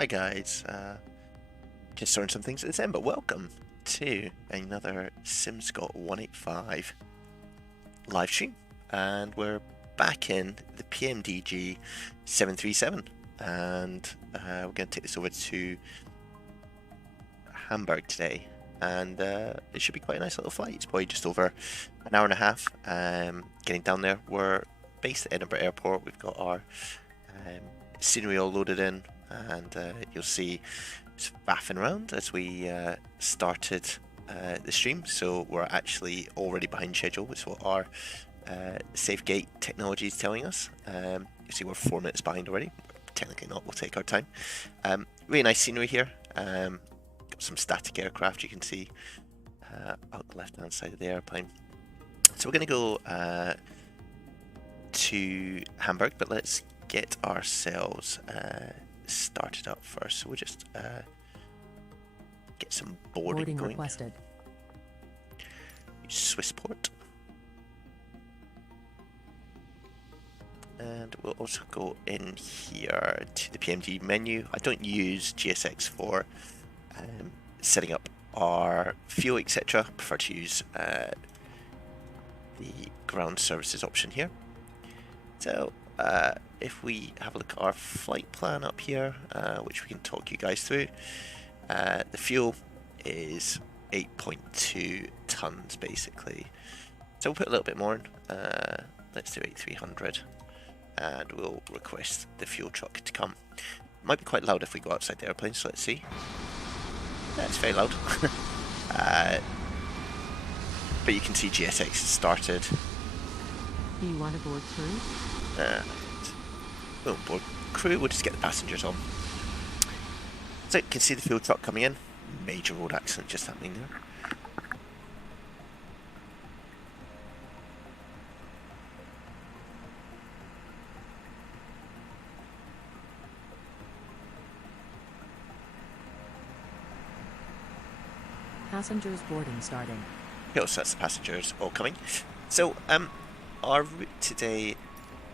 Hi guys, just throwing some things at this end, but welcome to another SimScot 185 live stream, and we're back in the Pmdg 737, and we're going to take this over to Hamburg today, and it should be quite a nice little flight. It's probably just over an hour and a half getting down there. We're based at Edinburgh Airport. We've got our scenery all loaded in, and you'll see it's faffing around as we started the stream, so we're actually already behind schedule, which is what our save gate technology is telling us. You see we're 4 minutes behind already. Technically not, we'll take our time. Really nice scenery here. Got some static aircraft you can see out the left hand side of the airplane. So we're going to go to Hamburg, but let's get ourselves started up first. So we'll just get some boarding going. Requested. Swissport. And we'll also go in here to the PMG menu. I don't use GSX for setting up our fuel, etc. I prefer to use the ground services option here. So if we have a look at our flight plan up here, which we can talk you guys through, the fuel is 8.2 tons basically. So we'll put a little bit more in. Let's do 8300, and we'll request the fuel truck to come. Might be quite loud if we go outside the airplane, so let's see. That's very loud. But you can see GSX has started. Do you want to board crew? We'll board crew, we'll just get the passengers on. So you can see the fuel truck coming in. Major road accident just happening there. Passengers boarding starting. Okay, so that's the passengers all coming. So our route today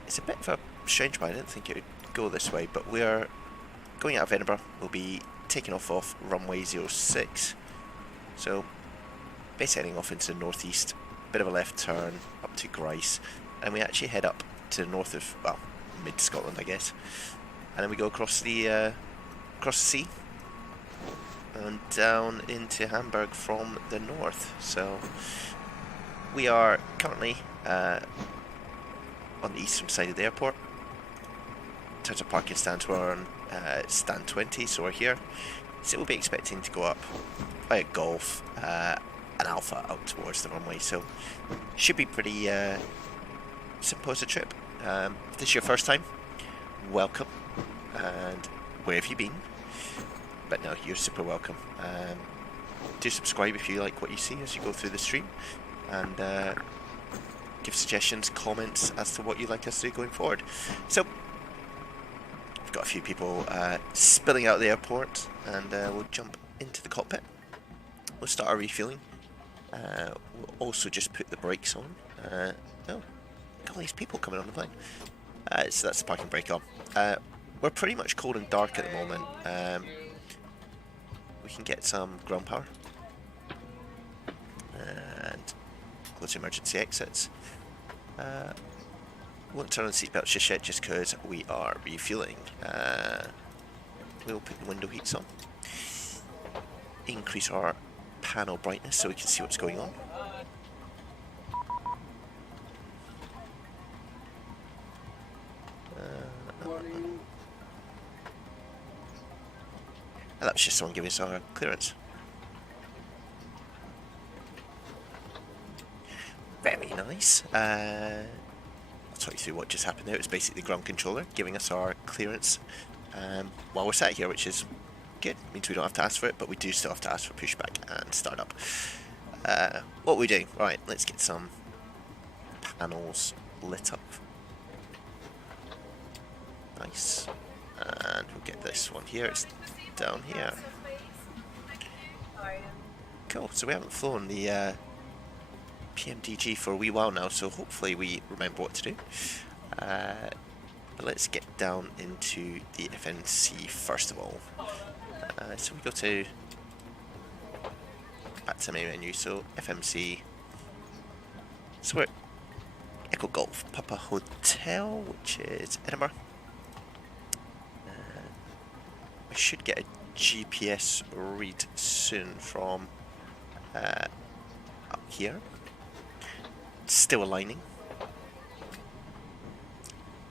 is a bit of a strange one. I didn't think it would go this way, but we're going out of Edinburgh. We'll be taking off runway 06. So basically heading off into the northeast, bit of a left turn up to Grice, and we actually head up to the north of, well, mid Scotland I guess, and then we go across the sea and down into Hamburg from the north. So we are currently on the eastern side of the airport. In terms of parking stands, we're on stand 20, so we're here. So we'll be expecting to go up by a Golf, an Alpha out towards the runway, so should be pretty simple as a trip. If this is your first time, welcome, and where have you been? But no, you're super welcome. Do subscribe if you like what you see as you go through the stream, and give suggestions, comments as to what you'd like us to do going forward. So we've got a few people spilling out of the airport, and we'll jump into the cockpit. We'll start our refueling. We'll also just put the brakes on. Oh, look at all these people coming on the plane. So that's the parking brake on. We're pretty much cold and dark at the moment. We can get some ground power and close the emergency exits. Won't turn on the seatbelts just yet, just because we are refueling. We'll put the window heats on, increase our panel brightness so we can see what's going on. And that was just someone giving us our clearance. Very nice. I'll talk you through what just happened there. It was basically the ground controller giving us our clearance while we're sat here, which is good. It means we don't have to ask for it, but we do still have to ask for pushback and startup. What are we doing? Right, let's get some panels lit up. Nice. And we'll get this one here. It's down here. Cool, so we haven't flown the Pmdg for a wee while now, so hopefully we remember what to do. But let's get down into the FMC first of all. So we go to back to main menu, so FMC. So we're Echo Golf Papa Hotel, which is Edinburgh. I should get a GPS read soon from up here. It's still aligning,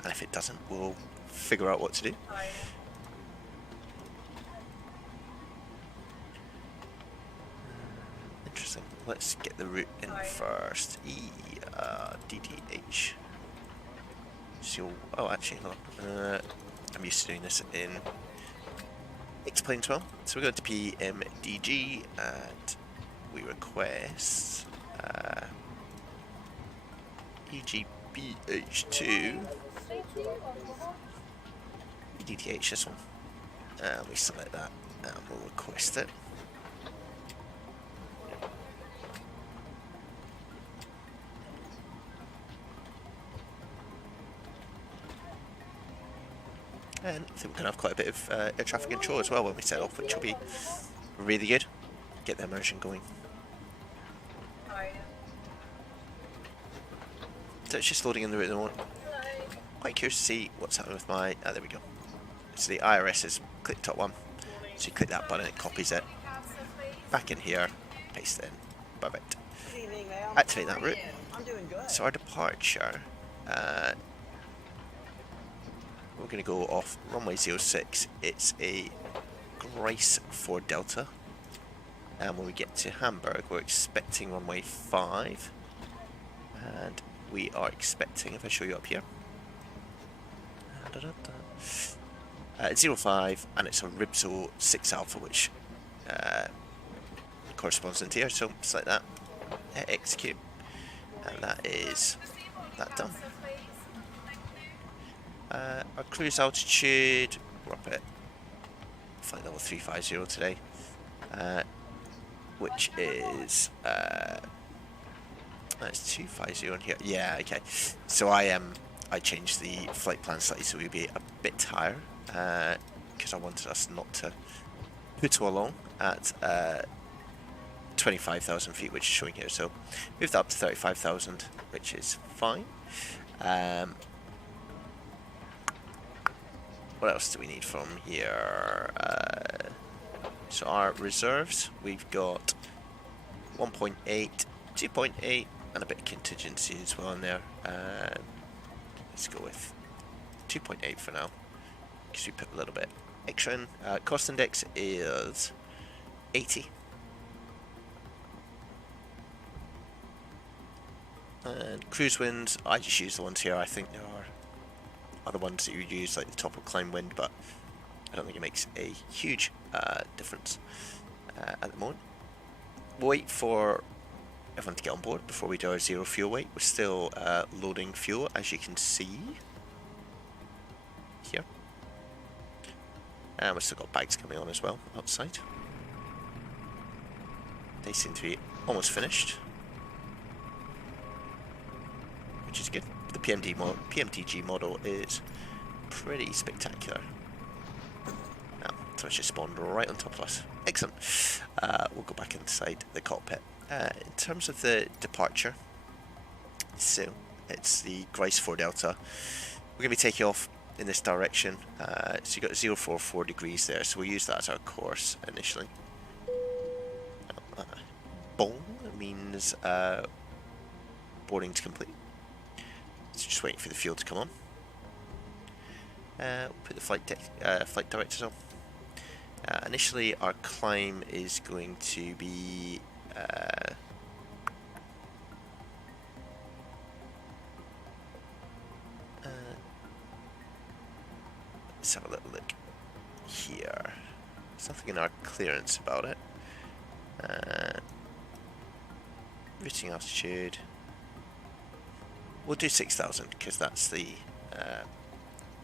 and if it doesn't, we'll figure out what to do. Interesting. Let's get the route in first. DDH. So, oh, actually, hold on. I'm used to doing this in Explain 12. So we go to Pmdg and we request EGBH2 DDH, this one. And we select that and we'll request it. And I think we're going to have quite a bit of air traffic control as well when we set off, which will be really good. Get the immersion going. So it's just loading in the route at the moment. Quite curious to see what's happening with my... there we go. So the IRS is click top one. So you click that button, it copies it. Back in here, paste it in. Perfect. Activate that route. So our departure... we're going to go off runway 06. It's a Grace 4 Delta. And when we get to Hamburg, we're expecting runway 5. And we are expecting, if I show you up here, 05, and it's a Ribso 6 Alpha, which corresponds into here. So select that, hit execute, and that is that done. Our cruise altitude, we're up at flight level 350 today, which is it's 250 on here. Yeah, okay. So I changed the flight plan slightly so we'd be a bit higher because I wanted us not to putto along at 25,000 feet, which is showing here. So moved up to 35,000, which is fine. What else do we need from here? So our reserves, we've got 1.8, 2.8, and a bit of contingency as well in there. Let's go with 2.8 for now, because we put a little bit extra in. Cost index is 80. And cruise winds, I just use the ones here. I think there are other ones that you use, like the top of climb wind, but I don't think it makes a huge difference at the moment. We'll wait for everyone to get on board before we do our zero fuel weight. We're still loading fuel, as you can see here. And we've still got bags coming on as well outside. They seem to be almost finished, which is good. The Pmdg model is pretty spectacular. So it's just spawned right on top of us. Excellent. We'll go back inside the cockpit. In terms of the departure, so it's the Grace 4 Delta. We're going to be taking off in this direction. So you've got 044 degrees there, so we'll use that as our course initially. Boom means boarding's complete. So just waiting for the fuel to come on. We'll put the flight directors on. Initially, our climb is going to be let's have a little look here. There's nothing in our clearance about it. Routing altitude. We'll do 6,000 because that's the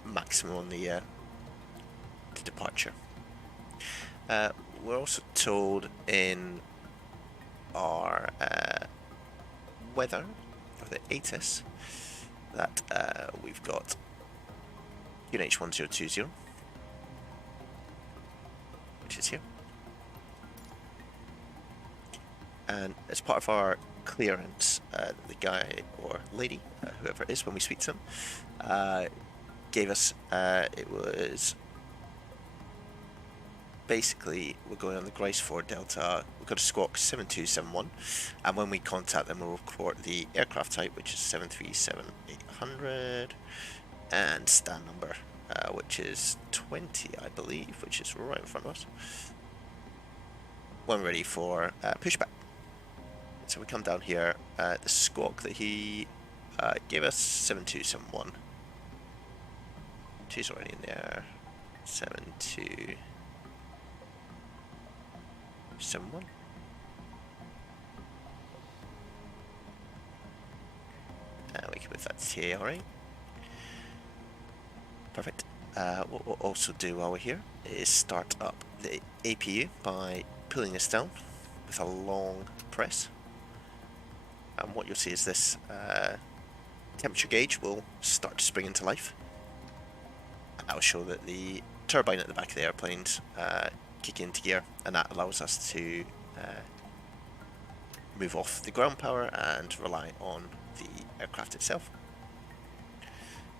maximum on the departure. We're also told in our weather, or the ATIS, that we've got UNH1020, which is here. And as part of our clearance, the guy or lady, whoever it is, when we speak to them, gave us, it was basically, we're going on the Grijsvoort Delta, we've got a squawk 7271, and when we contact them we'll report the aircraft type, which is 737-800, and stand number, which is 20, I believe, which is right in front of us, when ready for pushback. So we come down here, the squawk that he gave us, 7271, two's already in there, 7271. We can move that to TARA. Perfect. What we'll also do while we're here is start up the APU by pulling this down with a long press. And what you'll see is this temperature gauge will start to spring into life. And that will show that the turbine at the back of the airplane's kick into gear, and that allows us to move off the ground power and rely on the aircraft itself.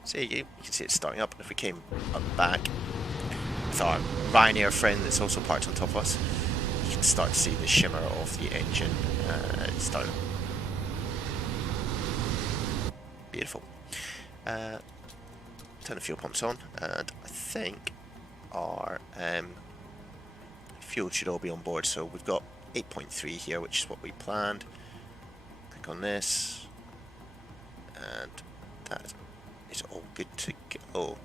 So you can see it's starting up. If we came up back with our Ryanair friend that's also parked on top of us, you can start to see the shimmer of the engine starting. Beautiful. Turn the fuel pumps on, and I think our fuel should all be on board. So we've got 8.3 here, which is what we planned. Click on this, and that is all good to go.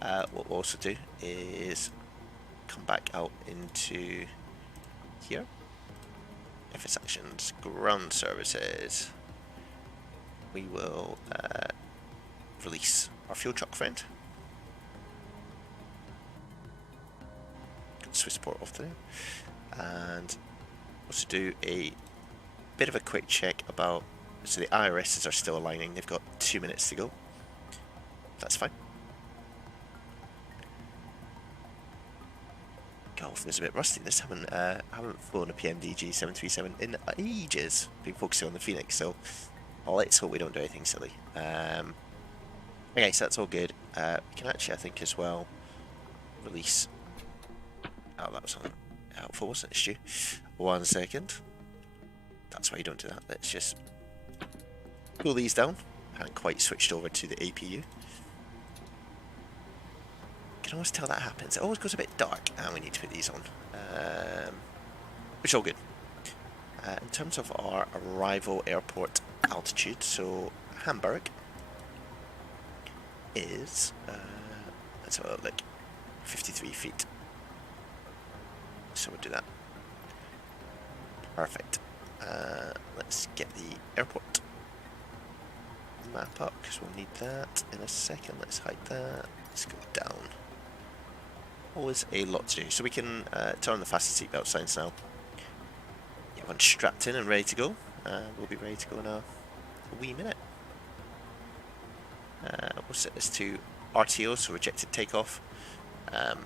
What we'll also do is come back out into here. FS Actions, ground services. We will release our fuel truck friend. Swiss port off there, and also do a bit of a quick check about, so the IRSs are still aligning, they've got 2 minutes to go. That's fine. Golf is a bit rusty this time. I haven't flown a Pmdg 737 in ages. Been focusing on the Phoenix, so let's hope we don't do anything silly. Okay, so that's all good. We can actually, I think, as well release. Oh, that was helpful, wasn't it, Stu? 1 second. That's why you don't do that. Let's just pull these down. I haven't quite switched over to the APU. You can always tell that happens. It always goes a bit dark, and we need to put these on. Which is all good. In terms of our arrival airport altitude, so Hamburg is, let's have a look, 53 feet. So we'll do that. Perfect. Let's get the airport map up, because we'll need that in a second. Let's hide that. Let's go down. Always a lot to do. So we can turn on the fasten seatbelt signs now. Get one strapped in and ready to go. We'll be ready to go in a wee minute. We'll set this to RTO, so rejected takeoff. And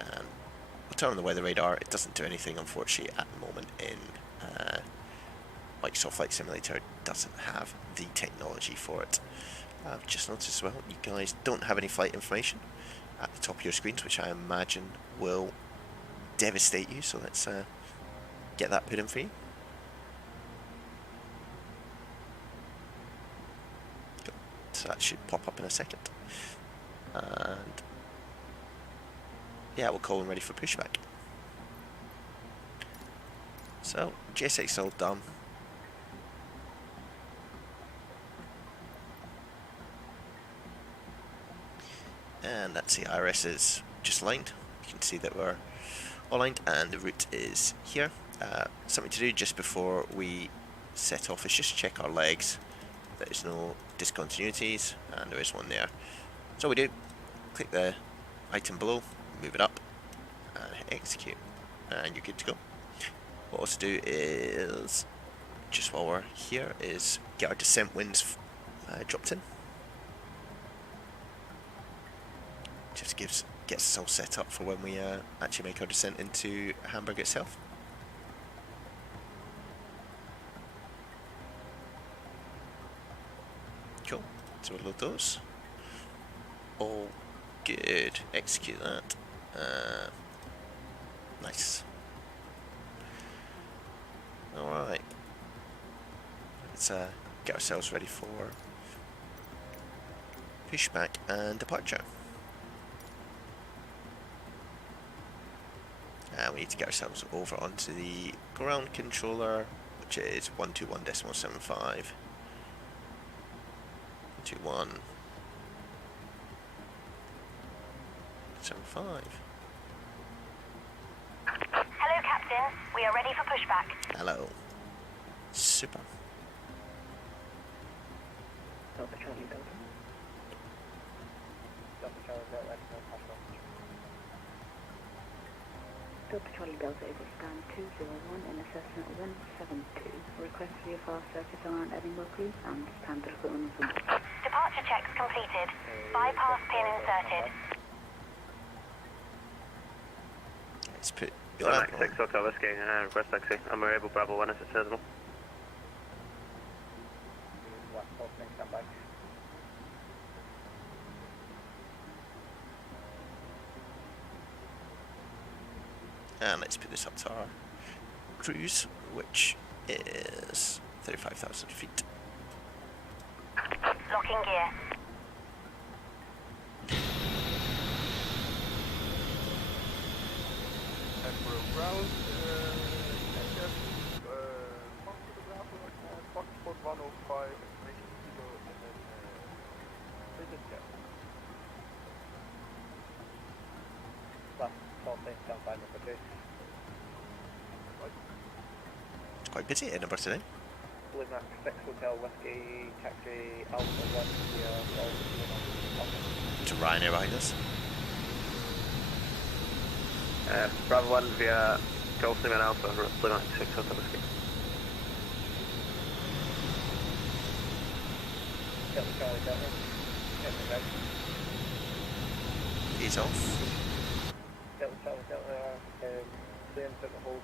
we'll turn on the weather radar. It doesn't do anything, unfortunately, at the moment in Microsoft Flight Simulator. It doesn't have the technology for it. I've just noticed as well, you guys don't have any flight information at the top of your screens, which I imagine will devastate you, so let's get that put in for you. Cool. So that should pop up in a second. And yeah, we'll call them ready for pushback. So, GSX all done. And that's the IRS is just lined. You can see that we're all lined, and the route is here. Something to do just before we set off is just check our legs. There's no discontinuities, and there is one there. So we do click the item below, move it up, and hit execute, and you're good to go. What we'll also do is, just while we're here, is get our descent winds dropped in. Just gets us all set up for when we actually make our descent into Hamburg itself. Cool. So we'll load those. All good. Execute that. Nice. Alright. Let's get ourselves ready for pushback and departure. And we need to get ourselves over onto the ground controller, which is 121.75. 121.75. Hello, Captain. We are ready for pushback. Hello. Super. Delta Charlie Delta. Delta Charlie Delta, Delta Charlie Delta is a stand 201 in assessment 172. Request VFR circuit around Edinburgh, please, and standard equipment. Departure checks completed. Bypass pin inserted. Let's put Max 6 Hotel Whiskey, request taxi. I'm Able Bravo 1 as it's visible. And let's put this up to our cruise, which is 35,000 feet. Locking gear. Edinburgh ground, SF, Foxport 105, information kilo, and then visit check. It's quite busy at Edinburgh today. Max 6 Hotel Whiskey, taxi Alpha 1 via To Ryanair behind us. Bravo 1 via Golf Lima Alpha, Max 6 Hotel Whiskey. Delta Charlie Delta. He's off. Delta Charlie Delta, clearance at the hold.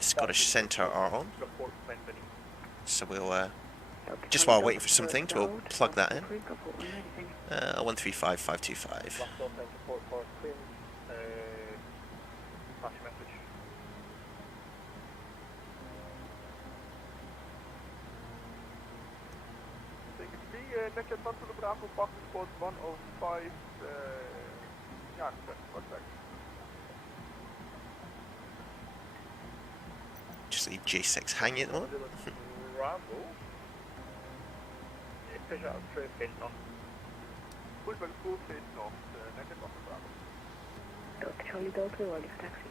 Scottish Centre are on. Report when ready. So we'll, just while waiting for some things, we'll plug that in. 135525. Last off and support for clearance. Pass your message. Take it free, next at Tanto Bravo, Foxport 105, yeah, what's that? Just leave J6 hanging at the moment. Bravo. Fish out of true face off. Pushback full face north, next at Tanto Bravo. Delta Charlie Delta, ready for taxi.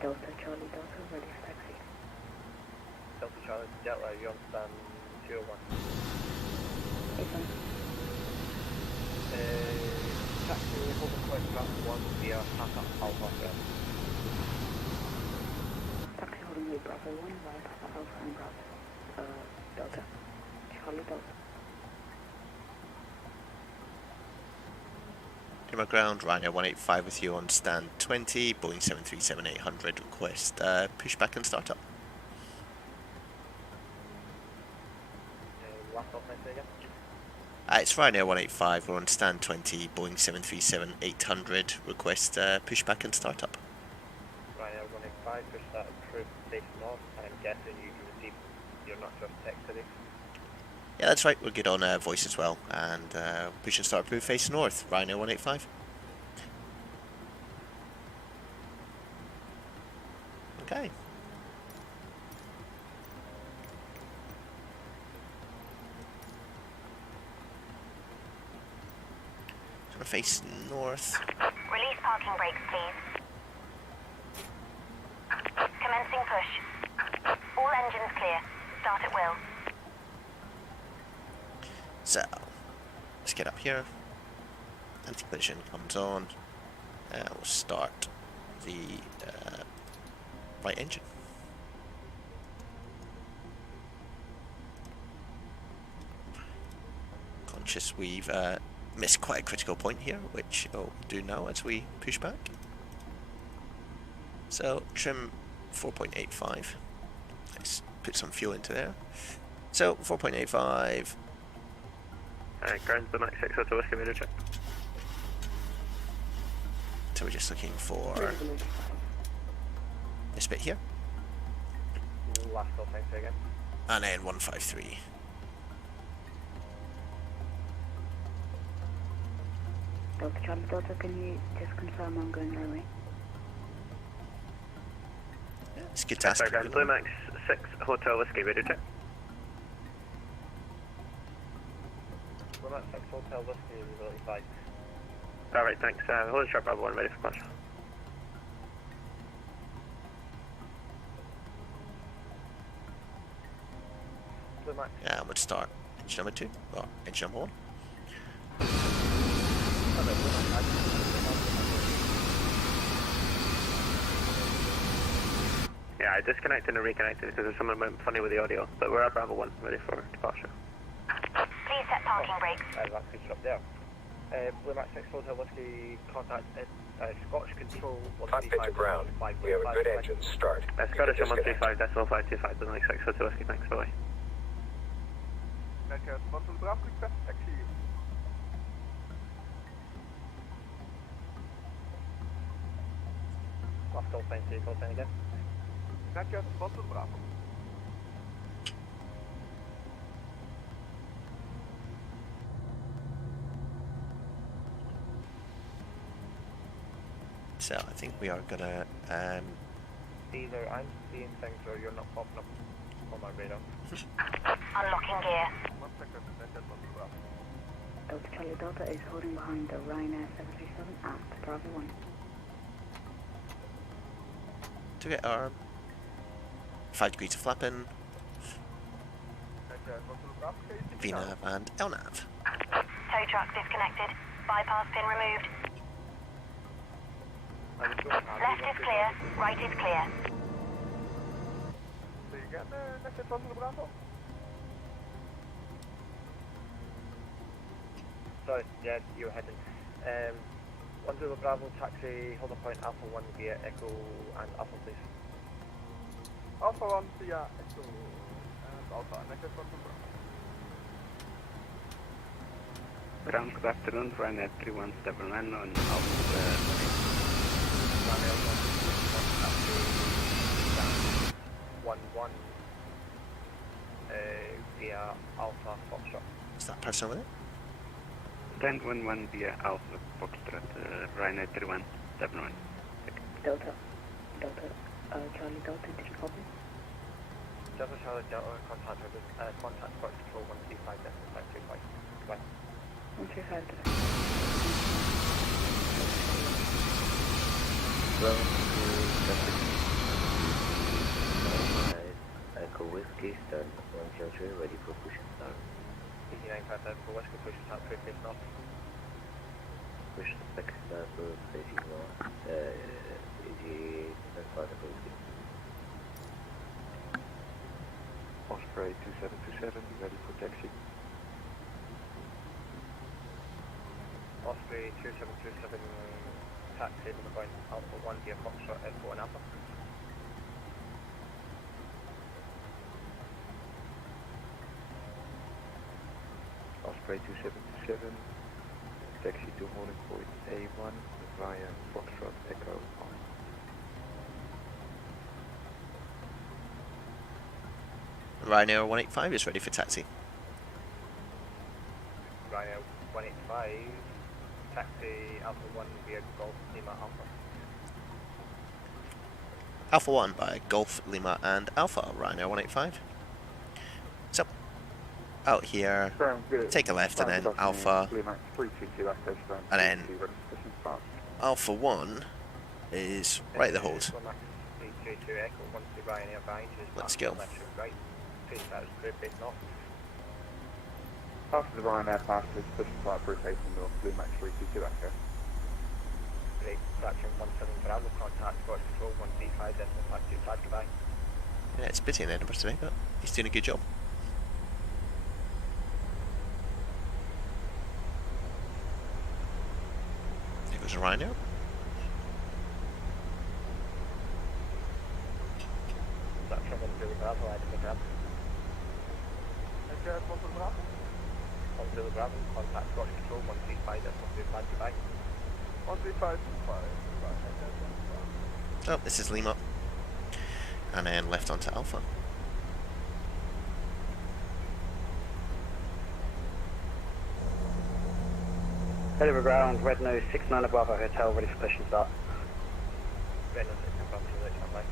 Delta Charlie Delta, ready for taxi. Delta Charlie Delta, you understand 01. Taxi, holding point ground 1 via Papa Alpha. Taxi holding way Bravo 1 via Papa Alpha and Bravo. Delta. Charlie Delta. To my ground, Ryanair 185 with you on stand 20, Boeing 737-800, request pushback and startup. Last off message again. It's Ryanair 185, we're on stand 20, Boeing 737-800, request pushback and startup. Ryanair 185, push that approved face north. I'm guessing you received your not just text today. Yeah, that's right, we're good on voice as well, and push and start approved face north, Ryanair 185. Okay. So we're face north. Release parking brakes, please. Commencing push. All engines clear. Start at will. So, let's get up here. Anti-collision comes on. We'll start the right engine. conscious we've missed quite a critical point here, which I'll do now as we push back. So trim 4.85. Let's put some fuel into there. So 4.85. Ground the Max 6 Hotel Whiskey Radio check. So we're just looking for this bit here. Last call time, say again. And then 153. Delta Charlie Delta, can you just confirm I'm going early? Yeah, it's a good task. Sorry, Ground Blue Max 6 Hotel Whiskey Radio check. Blue Max 6 Hotel Whiskey, visibility 5. Alright, thanks. Hold short Bravo 1, ready for punch. Blue Max. Yeah, I'm going to start engine number 2, or engine number 1. Yeah, I disconnected and reconnected because there's something went funny with the audio, but we're at Bravo 1, ready for departure. Please set parking brakes. That's featured up there. Blue Max 6 Hotel Whiskey, contact Scottish Control. Hot pitch to ground. We have a good engine. Start. Scottish 135.525, Blue Max 6 Hotel Whiskey, thanks, bye. Netjes, wat is de Bravo, taxi. Last call sign, call sign again. Netjes, wat is de Bravo. So I think we are gonna Either I'm seeing things or you're not popping up on my radar. Unlocking gear. 1 second, netjes, wat is de Bravo. Delta Charlie Delta is holding behind the Ryanair 737 at Bravo 1. to get our 5 degrees of flapping, Netjes, wat is de Bravo, VNAV and LNAV. Tow truck disconnected. Bypass pin removed. Left is clear. Right is clear. Say again, netjes, wat is de Bravo. Sorry, yeah, you were heading. 1 Zulu Bravo, taxi, hold a point, Alpha 1 via Echo and Alpha, please. Alpha 1 via Echo and Alpha, netjes, wat is de Bravo. Ground, good afternoon, Ryanair 3179 on Alpha. Ryanair 11 via Alpha Foxtrot. Is that person with it? Stand 11 via Alpha Foxtrot, Ryanair 3171. Delta. Charlie Delta, did you copy? Delta Charlie Delta, contact Port Control 135.525. Goodbye. 135. Echo Whiskey, start 103, ready for push and start. 8955 Echo Whiskey, push start 3 face north. Push back start facing north, Pmdg, and part of Whiskey. Osprey 2727, ready for taxi. Osprey 2727, taxi with a point Alpha 1 via Foxtrot, Echo and Alpha. Osprey 2727, taxi to holding point A1 via Foxtrot Echo. Ryanair 185 is ready for taxi. Ryanair 185, taxi Alpha 1 via Golf Lima Alpha. Alpha 1 by Golf, Lima and Alpha, Ryanair 185. So, out here, take a left and then Alpha, and then Alpha 1 is right at the hold. Let's go. After the Ryanair passes, push flight through facing north, Blue Max 322 Echo. Great, fraction 17 Bravo, contact Scottish Control 135.525, goodbye. Yeah, it's busy in Edinburgh today, but he's doing a good job. Ryanair. That's from Zulu Bravo, Edinburgh. NJS 1 Zulu Bravo. 1 Zulu Bravo, contact Scottish Control 135, decimal 25 Dubai. 13525. Oh, this is Lima. And then left onto Alpha. Edinburgh ground, red nose 69 Bravo Hotel, ready for push and start. Red nose 69 Bravo, standby.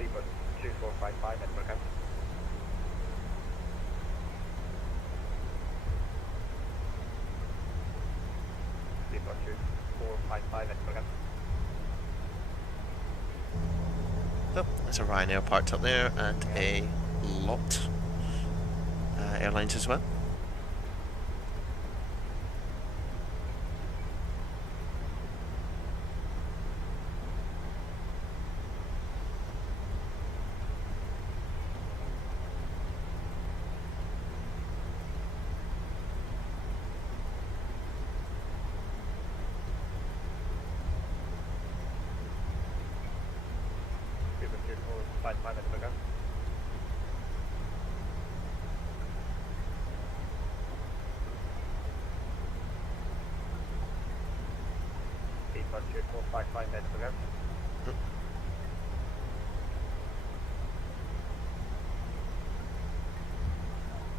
Speedboat 2455 Edinburgh. Speedboat 2455 Edinburgh. Oh, there's a Ryanair parked up there and a lot airlines as well. Speedboat 2455 Edinburgh. Speedboat 2455 Edinburgh.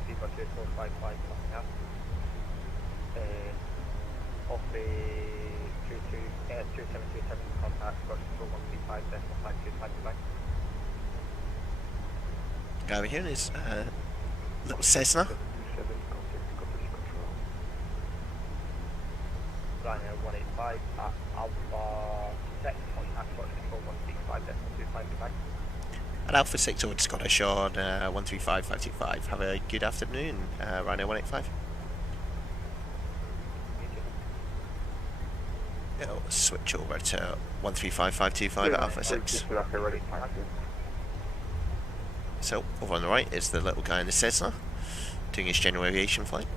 Speedboat 2455 coming up. Off the 2727 contact Scottish Control 135 decimal 525 Dubai. Guy over here is little Cessna. Ryanair 185 at Alpha 6, contact Scottish Control 135 decimal 25 Dubai. At Alpha 6 over to Scottish on 135525. Have a good afternoon, Ryanair 185. It'll switch over to 135525 at Alpha 6. So, over on the right is the little guy in the Cessna, doing his general aviation flight.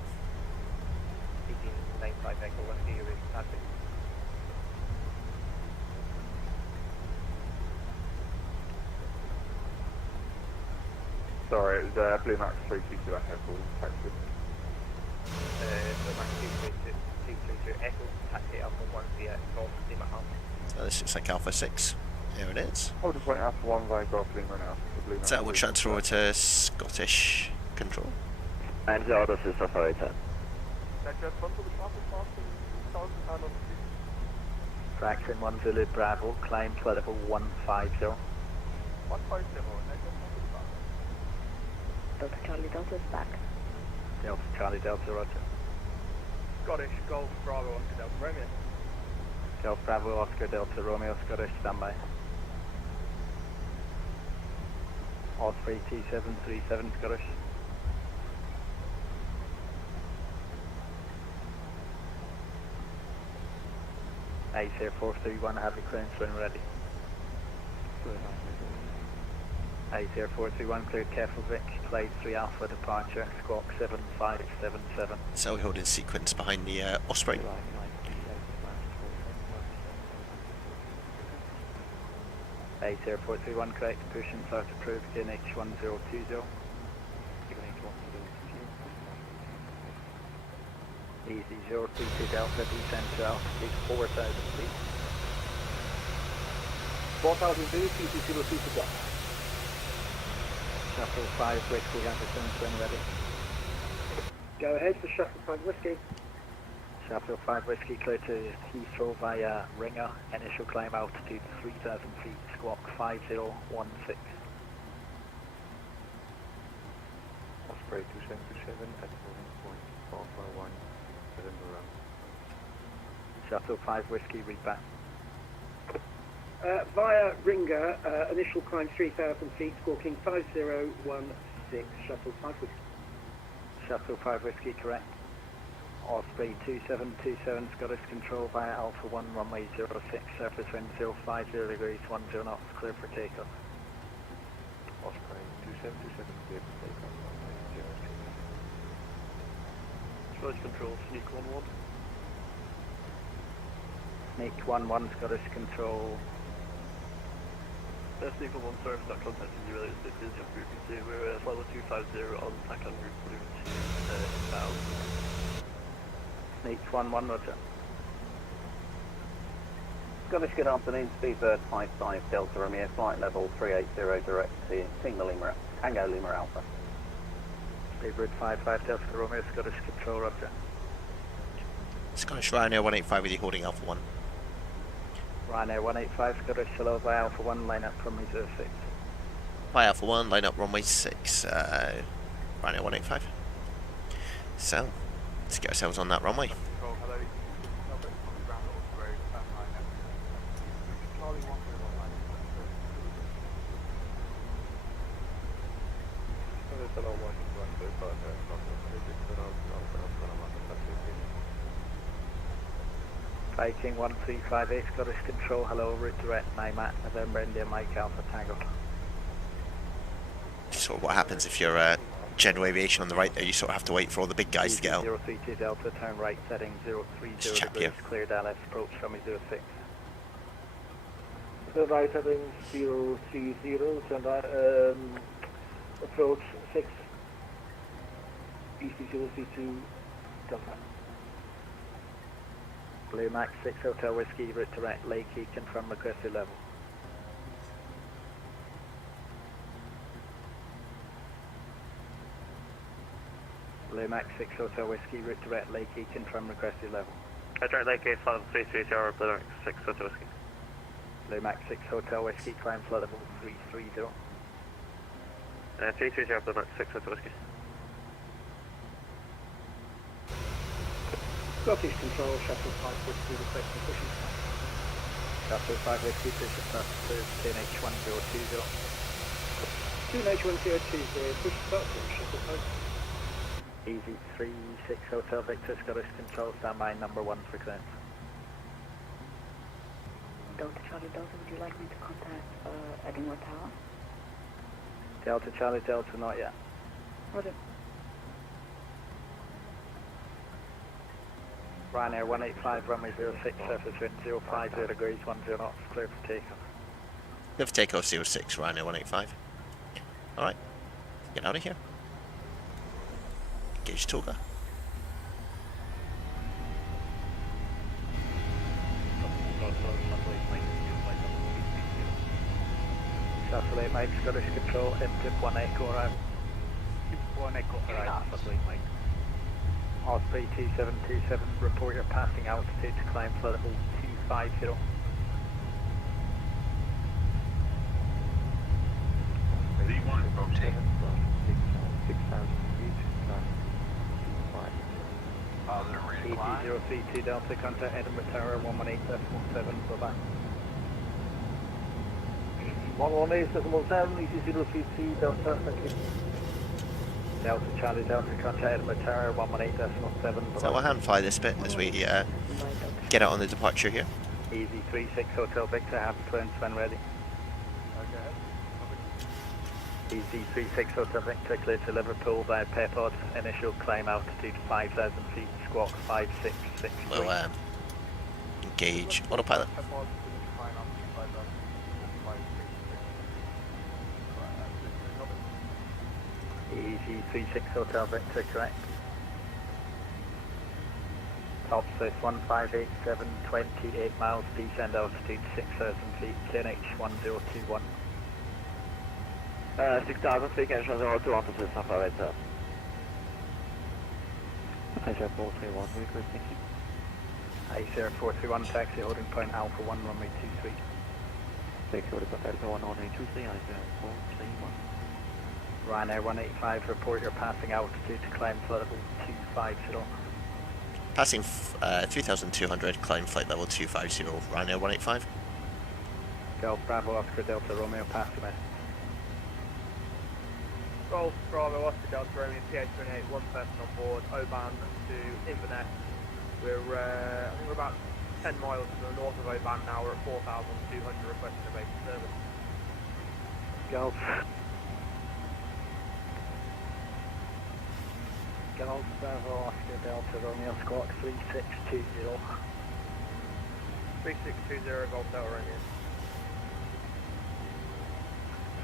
1895 Echo Whiskey, you're standing. Sorry, it was Blue Max 322 Echo, taxi. Blue Max 232 Echo, taxi Alpha 1 via Golf Lima Alpha. So this looks like Alpha 6. There it is. Hold point Alpha 1 via Golf Lima now. Blue Max So we'll transfer over to Scottish Control. And the order is operator. NJS 1 Zulu Bravo, passing 1000 on the street. Fraction 1 Zulu Bravo, climb to level 150. 150, NJS 1 Zulu Bravo. Delta Charlie Delta is back. Delta Charlie Delta, roger. Scottish Golf Bravo, Oscar Delta Romeo. Delta Bravo, Oscar Delta Romeo, Scottish, standby. Osprey 2737, Scottish. Ice Air 431, have the clearance when ready. Ice Air 431, cleared careful Vic, Clyde 3 Alpha departure, squawk 7577. So we hold in sequence behind the Osprey. Ice Air 431, correct, push and start approved, NH 1020. Easy 032 Delta, descend to altitude 4000 feet. 4000 feet, CC 02 to Shuttle 5 Whiskey, have the clearance when ready. Go ahead for Shuttle 5 Whiskey. Shuttle 5 Whiskey clear to Heathrow via Ringer, initial climb altitude 3000 feet, squawk 5016. Osprey 2727 at 4.441 Edinburgh. Shuttle 5 Whiskey, read back. Via Ringer, initial climb 3000 feet, squawking 5016, Shuttle 5 Whiskey. Shuttle 5 Whiskey, correct. Osprey 2727, Scottish Control via Alpha 1, runway 06, surface wind 050 degrees, 10 knots, clear for takeoff. Osprey 2727, clear for takeoff, runway 06. Scottish Control, Sneak 11. Sneak 11, Scottish Control. Sneak 11, sorry for not contacting you earlier, this is your frequency. We're level 250 on tack on route blue to south. Sneak 11, roger. Scottish, good afternoon. Speedbird 55 Delta Romeo, flight level 380 direct to Tango Lima Alpha. Speedbird 55 Delta Romeo, Scottish Control, roger. Scottish Ryanair 185 with you holding Alpha 1. Ryanair 185, Scottish Hello via Alpha 1, line up from 06. By Alpha 1, line up runway 6, Ryanair 185. So, let's get ourselves on that runway. Control, hello. Number on the ground all road, stand line up. Charlie 1 Viking 1358, Scottish Control, hello, route direct, NIMAT, November, India, Mike, Alpha Tango. Sort of what happens if you're General Aviation on the right there, you sort of have to wait for all the big guys to get out. 032 Delta, turn right, setting 030 check degrees, here. clear Dallas, approach from 06. The right heading 030, turn right, approach 6, east 032 Delta. Blue Max 6 Hotel Whiskey, route direct, Lakey, confirm requested level. Blue Max 6 Hotel Whiskey, route direct, Lakey, confirm requested level. Direct Lakey, flight level 330, Blue Max 6 Hotel Whiskey. Blue Max 6 Hotel Whiskey, climb flight level 330. 330, Blue Max 6 Hotel Whiskey. Scottish Control, Shuttle 5 Whiskey, requesting pushing start. Shuttle 5 Whiskey, pushing start to TNH 1020. TNH 1020, push start to Shuttle 5. Easy 36 Hotel Victor, Scottish Control, standby number 1 for clearance. Delta Charlie Delta, would you like me to contact Edinburgh Tower? Delta Charlie Delta, not yet. Roger. Ryanair 185, runway 06, surface wind 050 degrees, 10 knots, clear for takeoff. Clear for takeoff 06, Ryanair 185. Alright, get out of here. Gauge Toga. Shuttle 8 Mike, Scottish Control, MTIP 1 Echo arrive. 1 Echo arrive, Shuttle 8 Mike. Osprey 2727, report your passing altitude to climb flight level 250. V1, rotate. 6,000 feet, Positive rate of climb. ET032 Delta, contact Edinburgh Tower 118.7, bye-bye. 118.7, ET032 Delta, thank you. Delta Charlie Delta, contact Edinburgh Tower 118.7, So we'll hand fly this bit as we get out on the departure here. Easy 36 Hotel Victor, have clearance when ready. Easy 36 Hotel Victor, clear to Liverpool via Pepod, initial climb altitude 5,000 feet, squawk 5663. We'll engage autopilot. Easy 36 Hotel Victor, correct. Top Swiss 1587, 28 miles, descend altitude 6,000 feet, KNH 1021. 6,000 feet, KNH 1021 to Swiss, Alpha right there. Asia 431, request, thank you. Asia 431, taxi holding point Alpha 1, runway 23. Taxi holding point Alpha 1, runway 23, Asia 431. Ryanair 185, report your passing altitude to climb flight level 250. Passing 3,200, climb flight level 250, Ryanair 185. Golf Bravo Oscar Delta Romeo, pass the message. Golf Bravo Oscar Delta Romeo PH28, one person on board, Oban to Inverness. We're, I think we're about 10 miles to the north of Oban now. We're at 4,200 requesting a basic service. Golf. Golf Bravo Oscar Delta Romeo Squawk 3620. 3620 Golf Delta Romeo.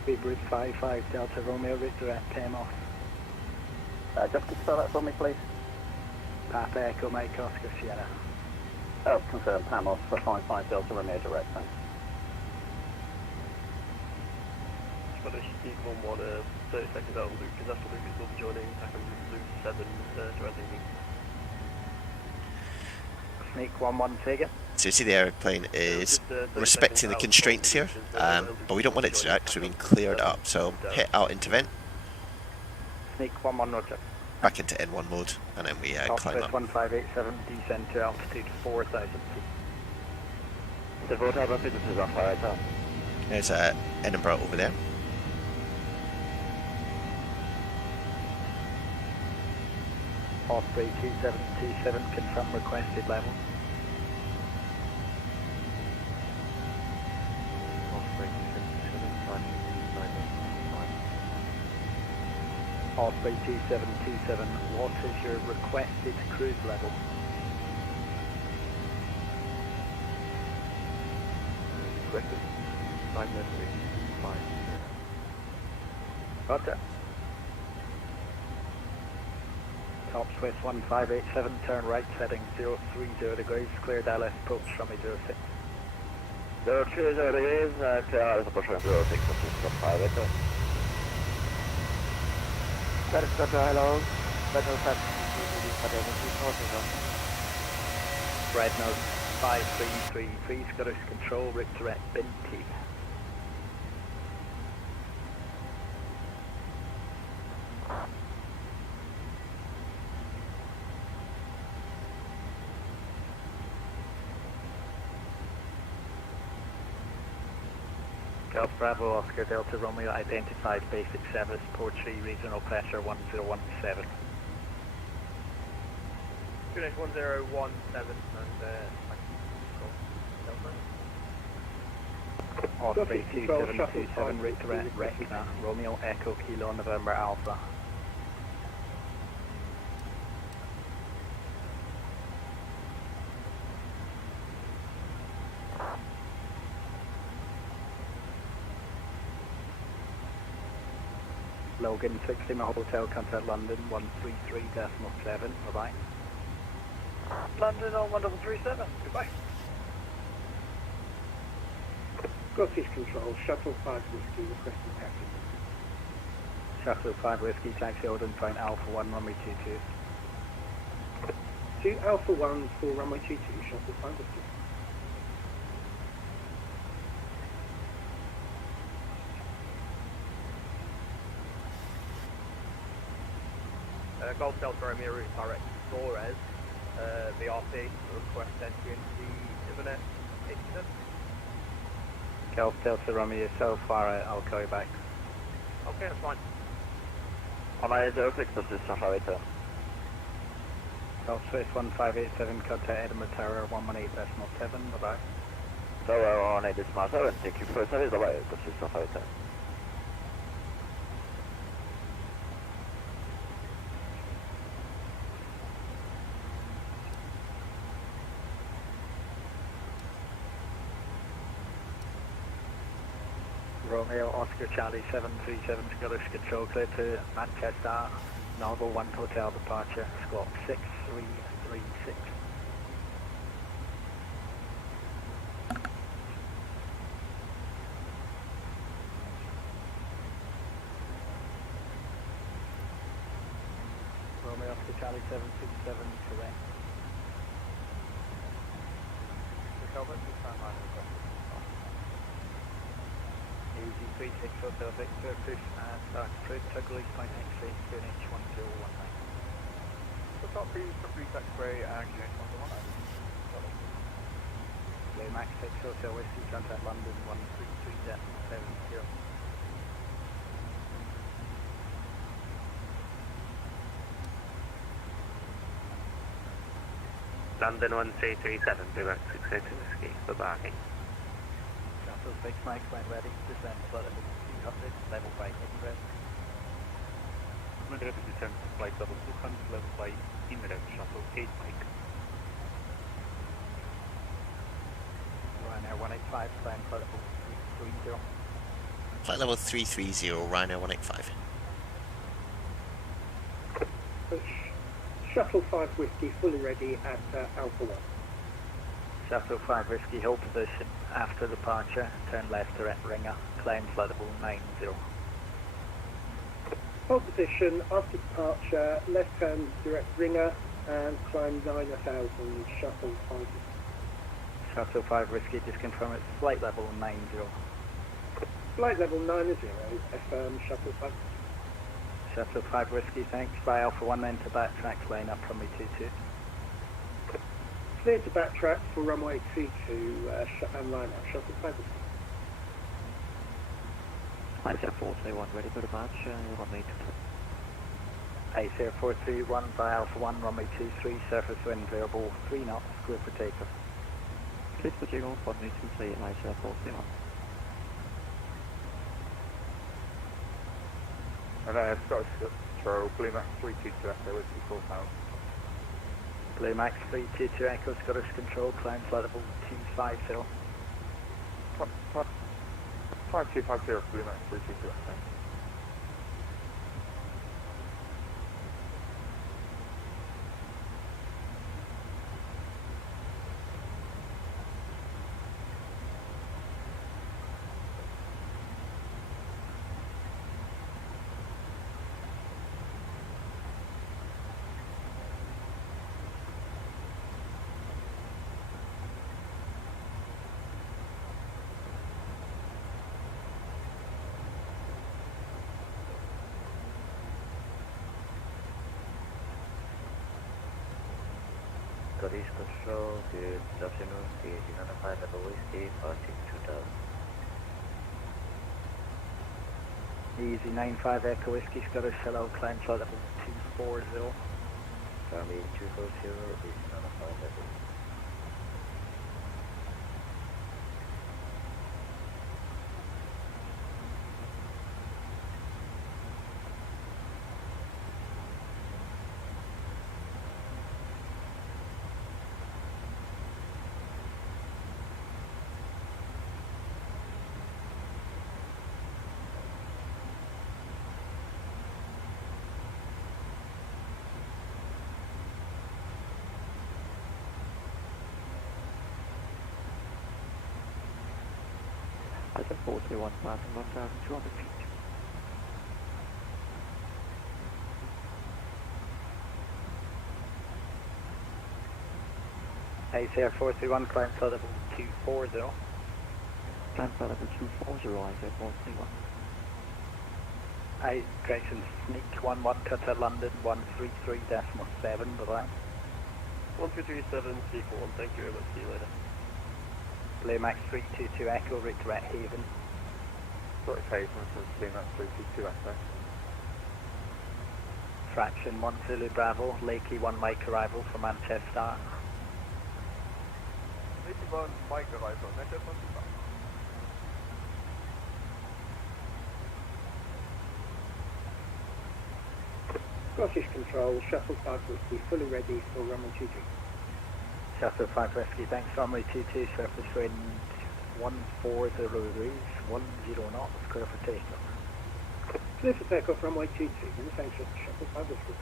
Speed route 55 Delta Romeo, route direct Pmsfs. Just to spell that for me, please. Papa Echo Mike Oscar Sierra. Oh, confirm Pmsfs for 55 Delta Romeo direct, thanks. Scottish Decon 1, 30 seconds out of Luke, disaster Luke is not joining, second Luke 7, direct thinking. Snake 1-1 taken. So you see the airplane is respecting the constraints here, but we don't want it to because we've been cleared up, so hit out into vent, Snake 1-1 roger. back into N1 mode, and then we climb up. 1587, descend to altitude 4,000 feet. The road have businesses on fire, sir. There's Edinburgh over there. Osprey 2727, confirm requested level. Osprey 2727, what is your requested cruise level? Requested 993. Roger. Top Swiss 1587, turn right, setting 030 degrees, cleared LS approach runway 06. 030 degrees, clear LS approach runway 06, which is not private. That is Dr. Hello. Better set. Red nose 5333, Scottish Control, route direct Binti. Golf Bravo Oscar Delta Romeo identified basic service, port 3 regional pressure 1017. Finish 1017 and Osprey 2727, route direct Rekna, Romeo Echo Kilo November Alpha. Logan 6 Lima Hotel, contact London 133.7, bye-bye. London on 1037, goodbye. Scottish Control, Shuttle 5 Whiskey, requesting taxi. Shuttle 5 Whiskey, taxi Odin, find Alpha 1, runway 22. 2 Alpha 1 for runway 22, Shuttle 5 Whiskey. Golf Delta Romeo route direct Flores, VRC, request entry into the Inverness 87. Golf Delta Romeo, so far I'll call you back. Okay, that's fine. On I 06, this is Safari Tower. Golf Swiss 1587, contact Edinburgh Tower 118.7, bye-bye. So on 8 decimal 7, thank you for service, bye-bye, this is Safari Tower. Romeo Oscar Charlie 737 Scottish Control, clear to Manchester, Novel 1 Hotel departure, squawk 6336. Romeo Oscar Charlie 737, correct. Easy 36 Hotel Victor, push and start approach, tuggle east point X-ray, QNH 1019. So top B, complete X-ray and QNH 1019. Max 6 Hotel Whiskey, contact London 133.70. London 1337, Blue 602 Whiskey, for parking. Shuttle 6 Mike, when ready, descend flight level 200, level 5 inbound. When ready to descend flight level 200, level 5 inbound, shuttle 8 Mike. Ryanair 185, climb flight level 330. Flight level 330, Ryanair 185. Shuttle 5 Whiskey, fully ready at Alpha 1. Shuttle 5 Whiskey, hold position after departure, turn left direct ringer, climb flight level 90. Hold position after departure, left hand direct ringer, and climb 9000, Shuttle 5. Shuttle 5 Whiskey, just confirm it's flight level 90. Flight level 90, FM, Shuttle 5. Shuttle 5 Whiskey, thanks. Fly Alpha 1 then to backtrack, line up runway 22. Clear to backtrack for runway 22 and line up, Shuttle 5 Whiskey. Flight 431, ready for departure, runway 80431, fly Alpha 1, runway 23, surface wind variable 3 knots, clear for takeoff. Clear for takeoff, runway 23, Flight 431. And Scottish Control, Blue Max 322 Echo, Whiskey 4000. Blue Max 322 Echo, Scottish Control, climb flight level 250. 5250, Blue Max 322 Echo. Scottish Control, good afternoon, the another 5 level Whiskey, parking 2000. Easy 95 Echo Whiskey, Scottish Hello, climb flight level 240. Army 240 is another 5 level. Flight 431, passing 1200 feet. ACR 431, climb flight level 240. Climb flight level 240, ICR 431. Grayson Sneak 11, Qatar London 133.7, bye-bye. 1337, Sequel 1, thank you very much, see you later. Blue Max 322 Echo, route to Red Haven. Scottish Haven from Blue Max 322 Echo. Fraction 1 Zulu Bravo, Lakey 1 Mike arrival for Manchester. 81 Mike arrival, Manchester. Scottish Control, Shuttle 5 Whiskey, fully ready for runway 22. Shuttle 5 Whiskey, thanks, runway 22, surface wind 140 degrees, 10 knots, clear for takeoff. Clear for takeoff, runway 22, thanks, Shuttle 5 Whiskey.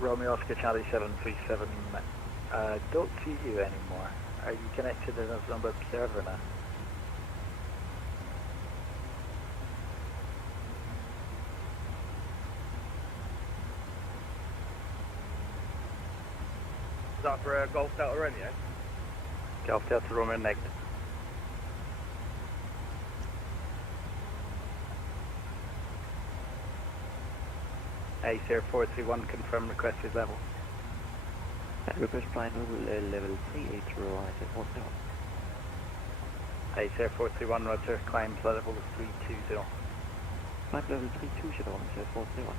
Romeo Oscar Charlie 737, don't see you anymore. Are you connected to this number observer now? Is that for Golf Delta Romeo? Golf Delta Romeo negative. ACR 431, confirm requested level. Request final level 380, ICR 431. Pace Air 431, roger, climb flight level 320. Flight level 320, Msfs 431.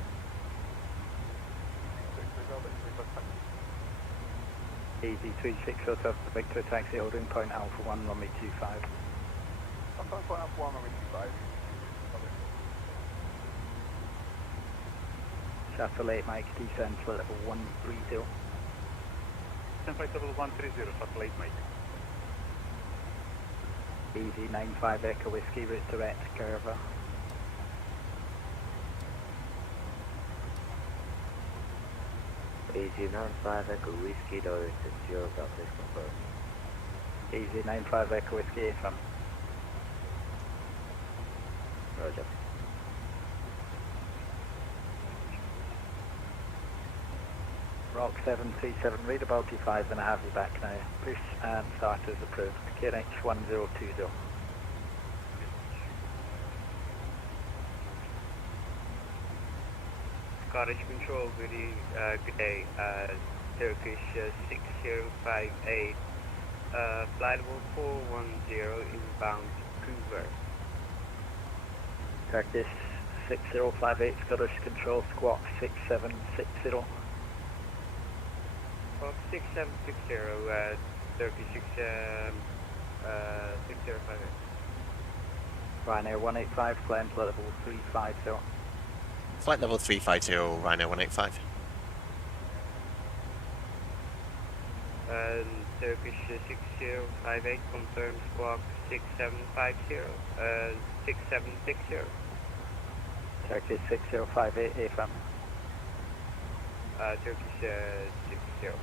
Easy 36 Hotel Victor, taxi holding point Alpha 1, runway 25. Point Alpha 1, runway 25. Shuttle 8 Mike, descend flight level 130. Descend flight level 130, Shuttle 8 Mike. Easy 95 Echo Whiskey, route direct, Curva. Easy 95 Echo Whiskey, directed 0, please confirm. Easy 95 Echo Whiskey, affirm. Roger. Rock 737, read about T5 and I have you back now. Push and start as approved. KNH 1020. Scottish Control, good day. Turkish 6058, flight level 410 inbound Vancouver. Turkish 6058, Scottish Control, squawk 6760. Well, 6760, Turkish 6058. Ryanair 185, climb flight level 350. Flight level 350, Ryanair 185. Turkish 6058, confirm squawk 6750, 6760. Turkish 6058, AFM. Turkish 6058.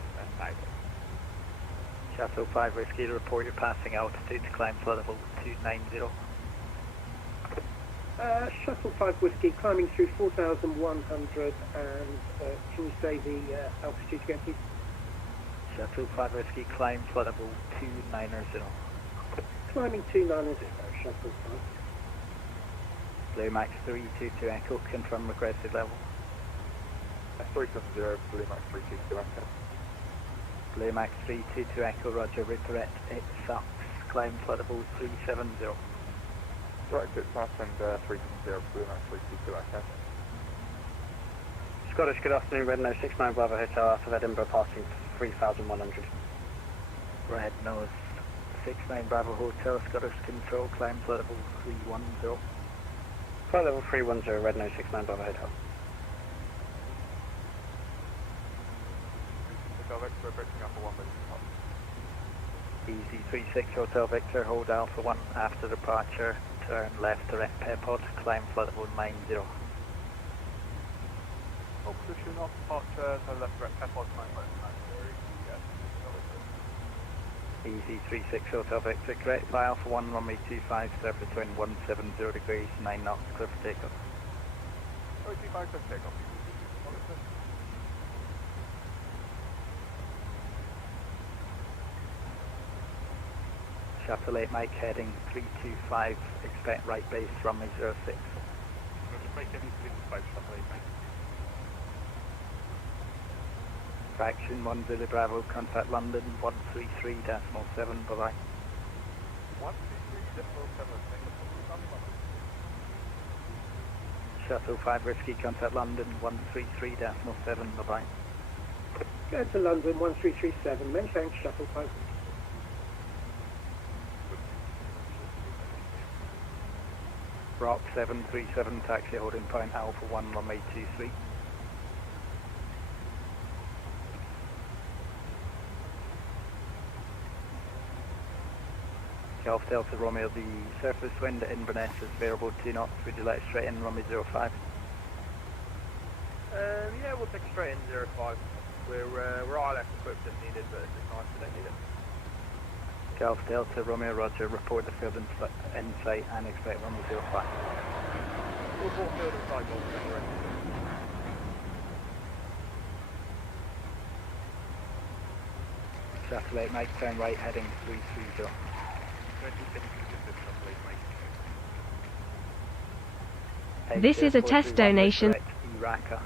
Shuttle 5 Whiskey, report you're passing altitude to climb flight level 290. Shuttle 5 Whiskey, climbing through 4,100, and can you say the altitude again, please? Shuttle 5 Whiskey, climb flight level 290. Climbing 290, Shuttle 5. Blue Max 322 Echo, confirm requested level. 370, Blue Max 322 Echo. Blue Max 322 Echo, roger, route direct, it sucks, climb flight level 370. Direct it south and 370, Blue Max 322 Echo. Scottish, good afternoon, Redno 69 Bravo Hotel out of Edinburgh, passing 3,100. Red nose 69 Bravo Hotel, Scottish Control, climb flight level 310. Flight level 310, Redno 69 Bravo Hotel. Hotel Victor, approaching Alpha 1, Easy 36 Hotel Victor, hold Alpha 1 after departure, turn left direct Pepod, climb flight level 90. Hold position off departure, so left direct Pepod, climb flight level 90. Easy 36 Hotel Victor, correct, fly Alpha 1, runway 25, surface wind 170 degrees, 9 knots, clear for takeoff. 25, clear for takeoff. Shuttle 8 Mike heading 325, expect right base, runway 06. Mike heading 325, Shuttle 8 Mike. Fraction 1 Zulu Bravo, contact London 133.7, bye-bye. 133.7, Shuttle 5 Whiskey, contact London 133.7, bye-bye. Go to London 1337, many thanks, Shuttle 5. Rock 737, taxi holding point Alpha 1, runway 23. Golf Delta Romeo, the surface wind at Inverness is variable 2 knots, would you let it straight in, runway 05? Yeah, we'll take it straight in 05. We're ILS equipped if needed, but if it's nice, we don't need it. Golf Delta Romeo, roger, report the field insight and expect runway 05. We'll report field inside, Golf Delta. Shuttle 8 Mike, turn right, heading 330. This is a test donation. Iraka.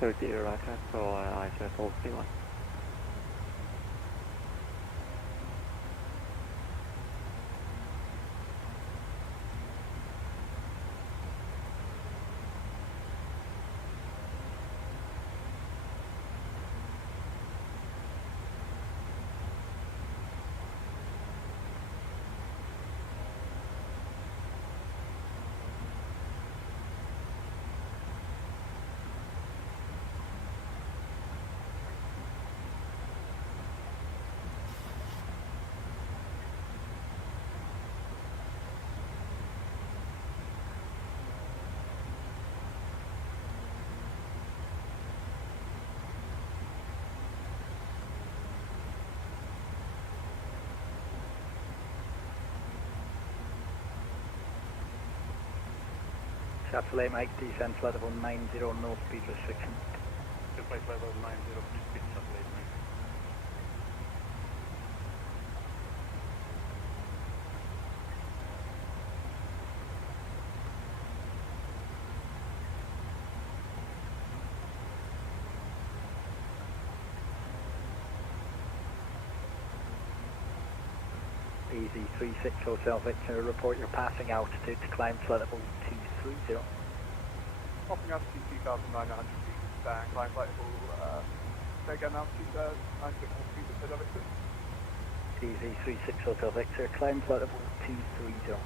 30 Iraka, so I said 41. Satellite Mike, descent flight level 90, no speed restriction. Flight level 90, free speed satellite Mike. Easy 36 Hotel Victor, report you're passing altitude to climb flight level 230. Popping altitude 2,900 feet, and climb flight level, again altitude 96 feet with Hotel Victor. Easy 36 Hotel Victor, climb flight level 230.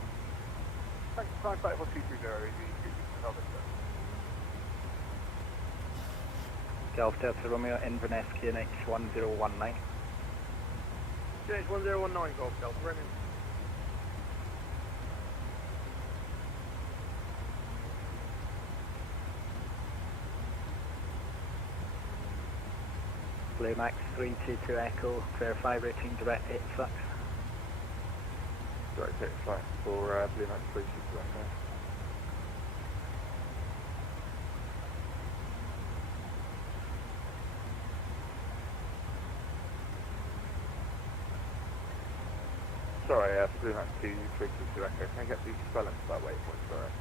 Thanks, climb flight level 230, easy 36 Hotel Victor. Golf Delta Romeo, Inverness, QNX 1019. GH 1019, Golf Delta, Romeo. Blue Max 322 Echo, verify routine direct 8 flux. Direct 8 flight for Blue Max 322 Echo. Sorry, Blue Max 2322 Echo, can I get the spelling for that waypoint, sorry?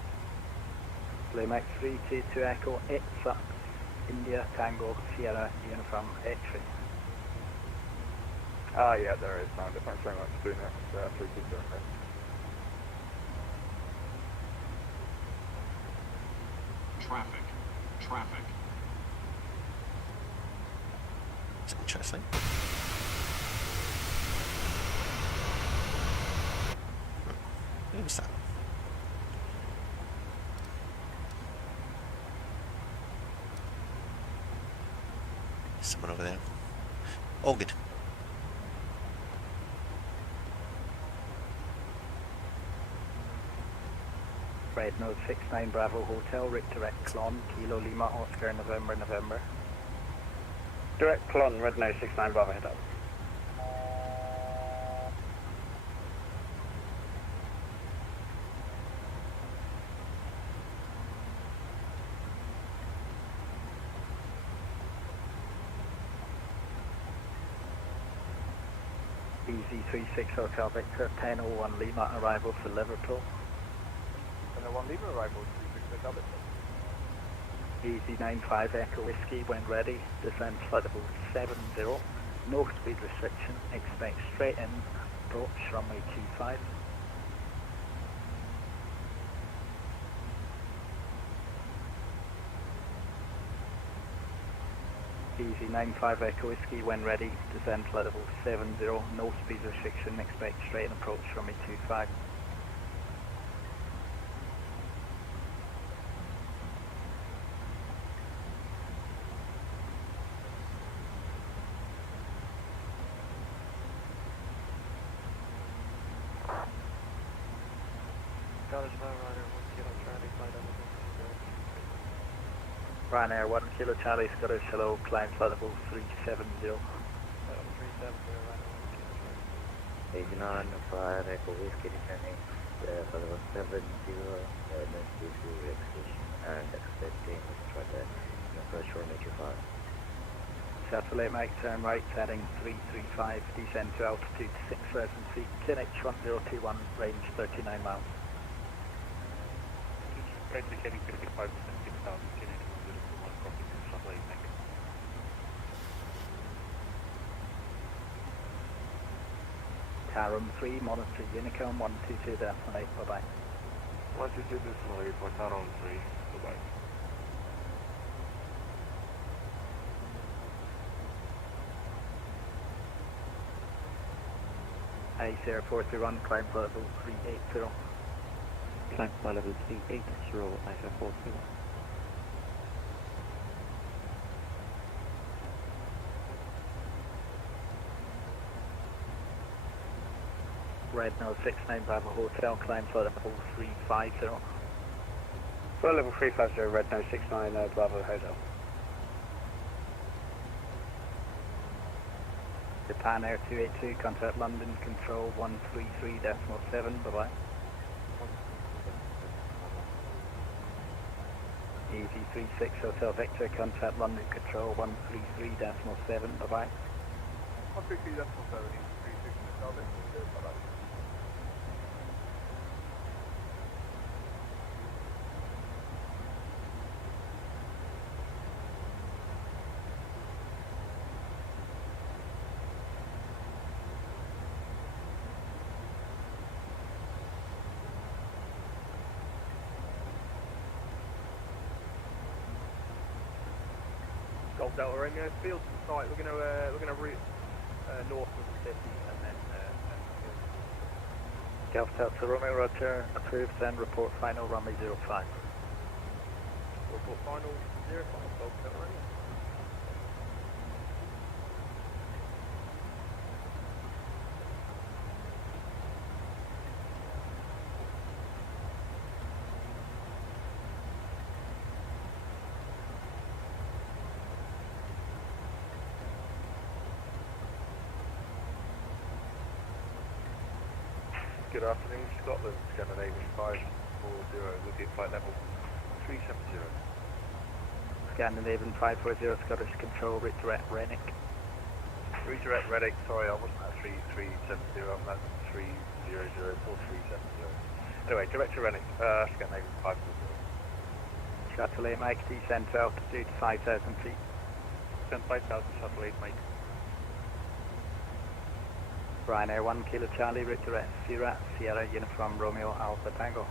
Blue Max 322 Echo, 8 flux, India, Tango, Sierra, Uniform, X-ray. Ah, yeah, there is, found it. Thanks very much, Blue Max 322 Echo. Traffic. It's interesting. Who was that? Someone over there. All good. Red Nose 69 Bravo Hotel, route direct Clon, Kilo Lima, Oscar, November. Direct Clon, Red Nose 69 Bravo, head up. Easy 36 Hotel Victor, 1001 Lima, arrival for Liverpool. 1001 Lima, arrival 36 Hotel Victor. Easy 95 Echo Whiskey, when ready, descend flight level 70, no speed restriction, expect straight in, approach runway 25. Easy 95 Echo Whiskey, when ready, descend flight level 70, no speed restriction, expect straight in, approach runway 25. Ryanair 1 Kilo Charlie, Scottish, hello, climb flight level 370. 89 5 Echo Whiskey descending flight level 70, emergency re-execution and expecting straight approach runway 25. Satellite Mike, turn right, heading 335, descend to altitude 6,000 feet, QNX 1021, range 39 miles. Right indicating 55%, 6,000, QNX 1021, copy to satellite Mike. Tarum 3, monitor Unicom 122 decimal 8, bye-bye. 122 decimal 8 for Taron 3, goodbye. Air 431, climb flight level 380. Climb flight level 380, ISA 431. Red Nose 69 Bravo Hotel, climb flight level 350. Flight level 350, Red Nose 69 Bravo Hotel. Japan Air 282, contact London, control 133.7, bye-bye. EV36 Hotel Victor, contact London Control 133.7, bye-bye. 133.7, EV36 Hotel Victor, bye-bye. Golf Delta Romeo, field to site. We're gonna route north of the city and then Golf Delta Romeo, roger, approved, then report final, runway 05. report final 05, Golf Delta Romeo. Good afternoon, Scotland, Scandinavian 540, looking at flight level 370. Scandinavian 540, Scottish Control, redirect Rennick. Redirect Reddick, sorry, I wasn't at 3370, I'm at 300, 4370. Anyway, direct to Rennick, Scandinavian 540. Shuttle 8 Mike, descent to altitude 5,000 feet. Descent 5,000, shuttle 8 Mike. Ryanair 1 Kilo Charlie, redirect Sierra, Sierra Uniform Romeo Alpha Tango.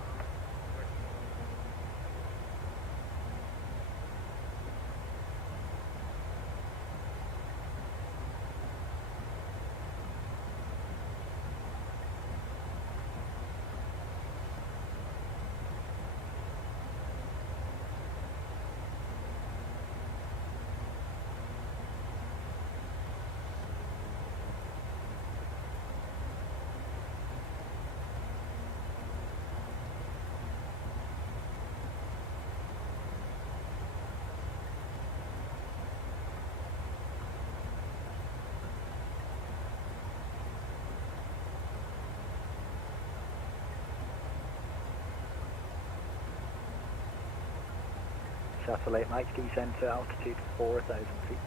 Shuttle 8 Mike, descend to altitude 4,000 feet.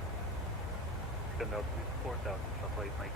Descend altitude 4,000, shuttle 8 Mike.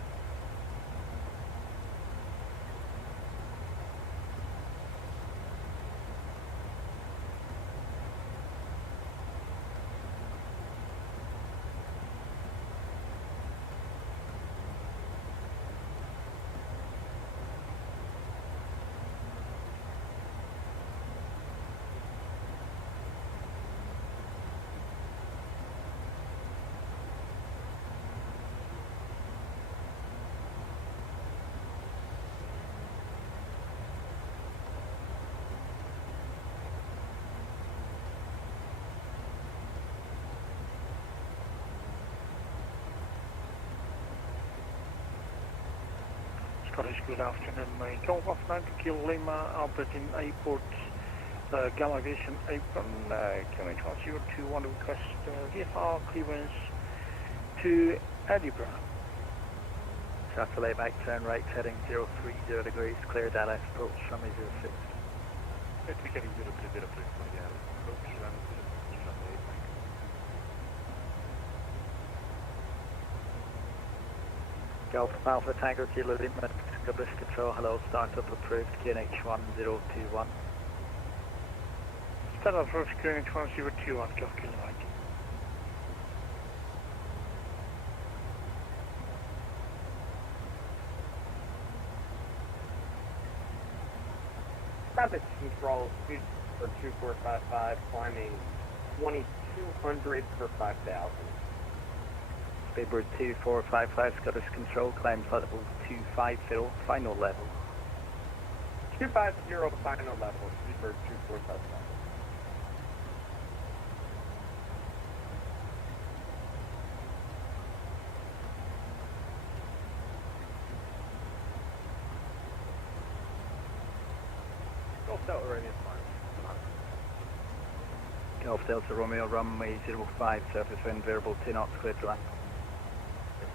Scottish, good afternoon. My Golf of 90 Kilo Lima, Albertine Airport, Gala Aviation Apron, QH 1021, request VFR clearance to Edinburgh. Shuttle 8 Mike, turn right, heading 030 degrees, clear Dallas approach, runway 06. Indicating 030 degrees, clear Dallas approach, runway 06, shuttle 8 Mike. Golf Alpha Tango Kilo Lima, Scottish Control, hello, startup approved, QNH 1021. Start approach QNH 1021, Golf Kilo Mike. Rapid control, speed for 2455, climbing 2200 per 5,000. Speedbird 2455, Scottish Control, climb level 250, final level. 250, final level, Speedbird 2455. Golf Delta Romeo fine. Golf Delta Romeo, runway 05, surface wind variable 2 knots, clear to land.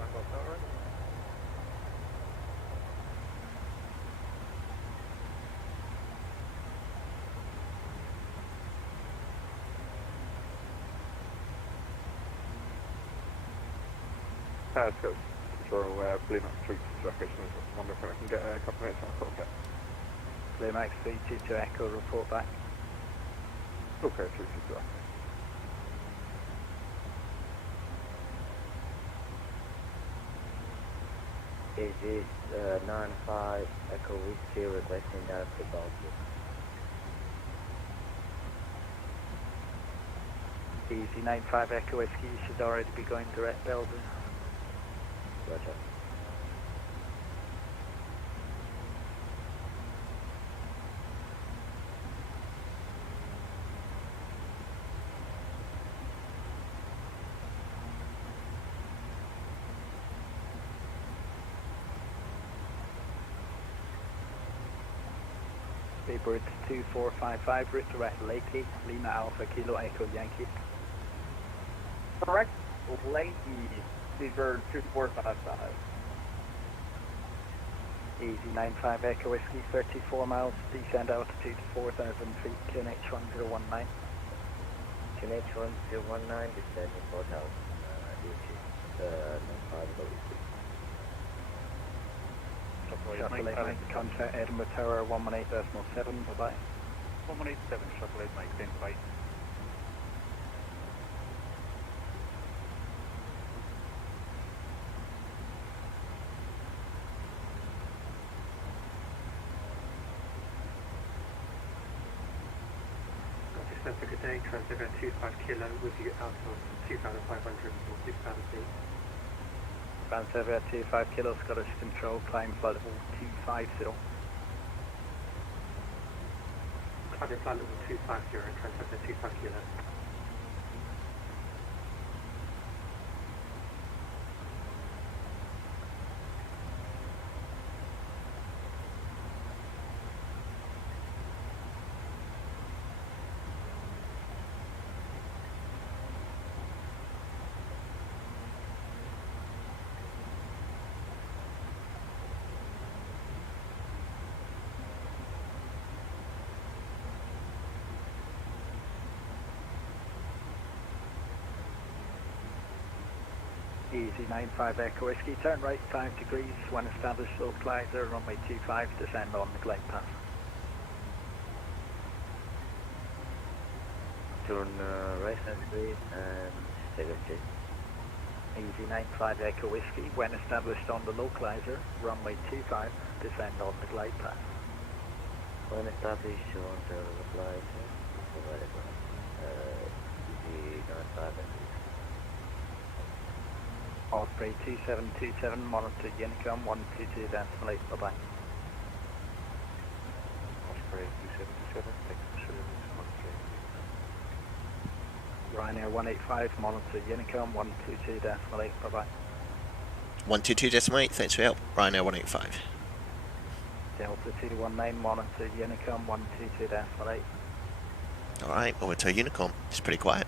Golf Delta Romeo. It's got control Blue Max 3 to location. I wonder if I can get a couple of minutes on contact. Blue Max 322 Echo, report back. Okay, 322 Echo. AG 95 Echo Whiskey requesting directed bounty. Easy 95 Echo Whiskey, you should already be going direct Belgium. Roger. Speedbird 2455, route direct Lakey, Lima Alpha Kilo Echo Yankee. Correct, Lakey, Speedbird 2455. Easy 95 Echo Whiskey, 34 miles, descend altitude 4,000 feet, QNH 1019. QNH 1019, descending 4,000, DG 95 Whiskey. Shuttle 8 Mike, contact Edinburgh Tower 118.7, bye-bye. 117, Shuttle 8 Mike, stand by. Center, good day, transfer 25 kilo, with you out of 2,500 or 6,000 feet. Transfer 25 kilo, Scottish Control, climb flight level 250. Climb flight level 250, transfer 25 kilo. Easy 95 Echo Whiskey, turn right 5 degrees, when established localizer, runway 25, descend on the glide path. Turn right 5 degrees and stay with J. Easy 95 Echo Whiskey, when established on the localizer, runway 25, descend on the glide path. When established on the localizer, easy 95 and Osprey 2727, monitor Unicom 122.8, bye-bye. Osprey 277, thanks for Ryanair 185, monitor Unicom 122.8, bye-bye. 122.8, thanks for your help. Ryanair 185. Delta 219, monitor Unicom 122.8. Alright, over to Unicom. It's pretty quiet.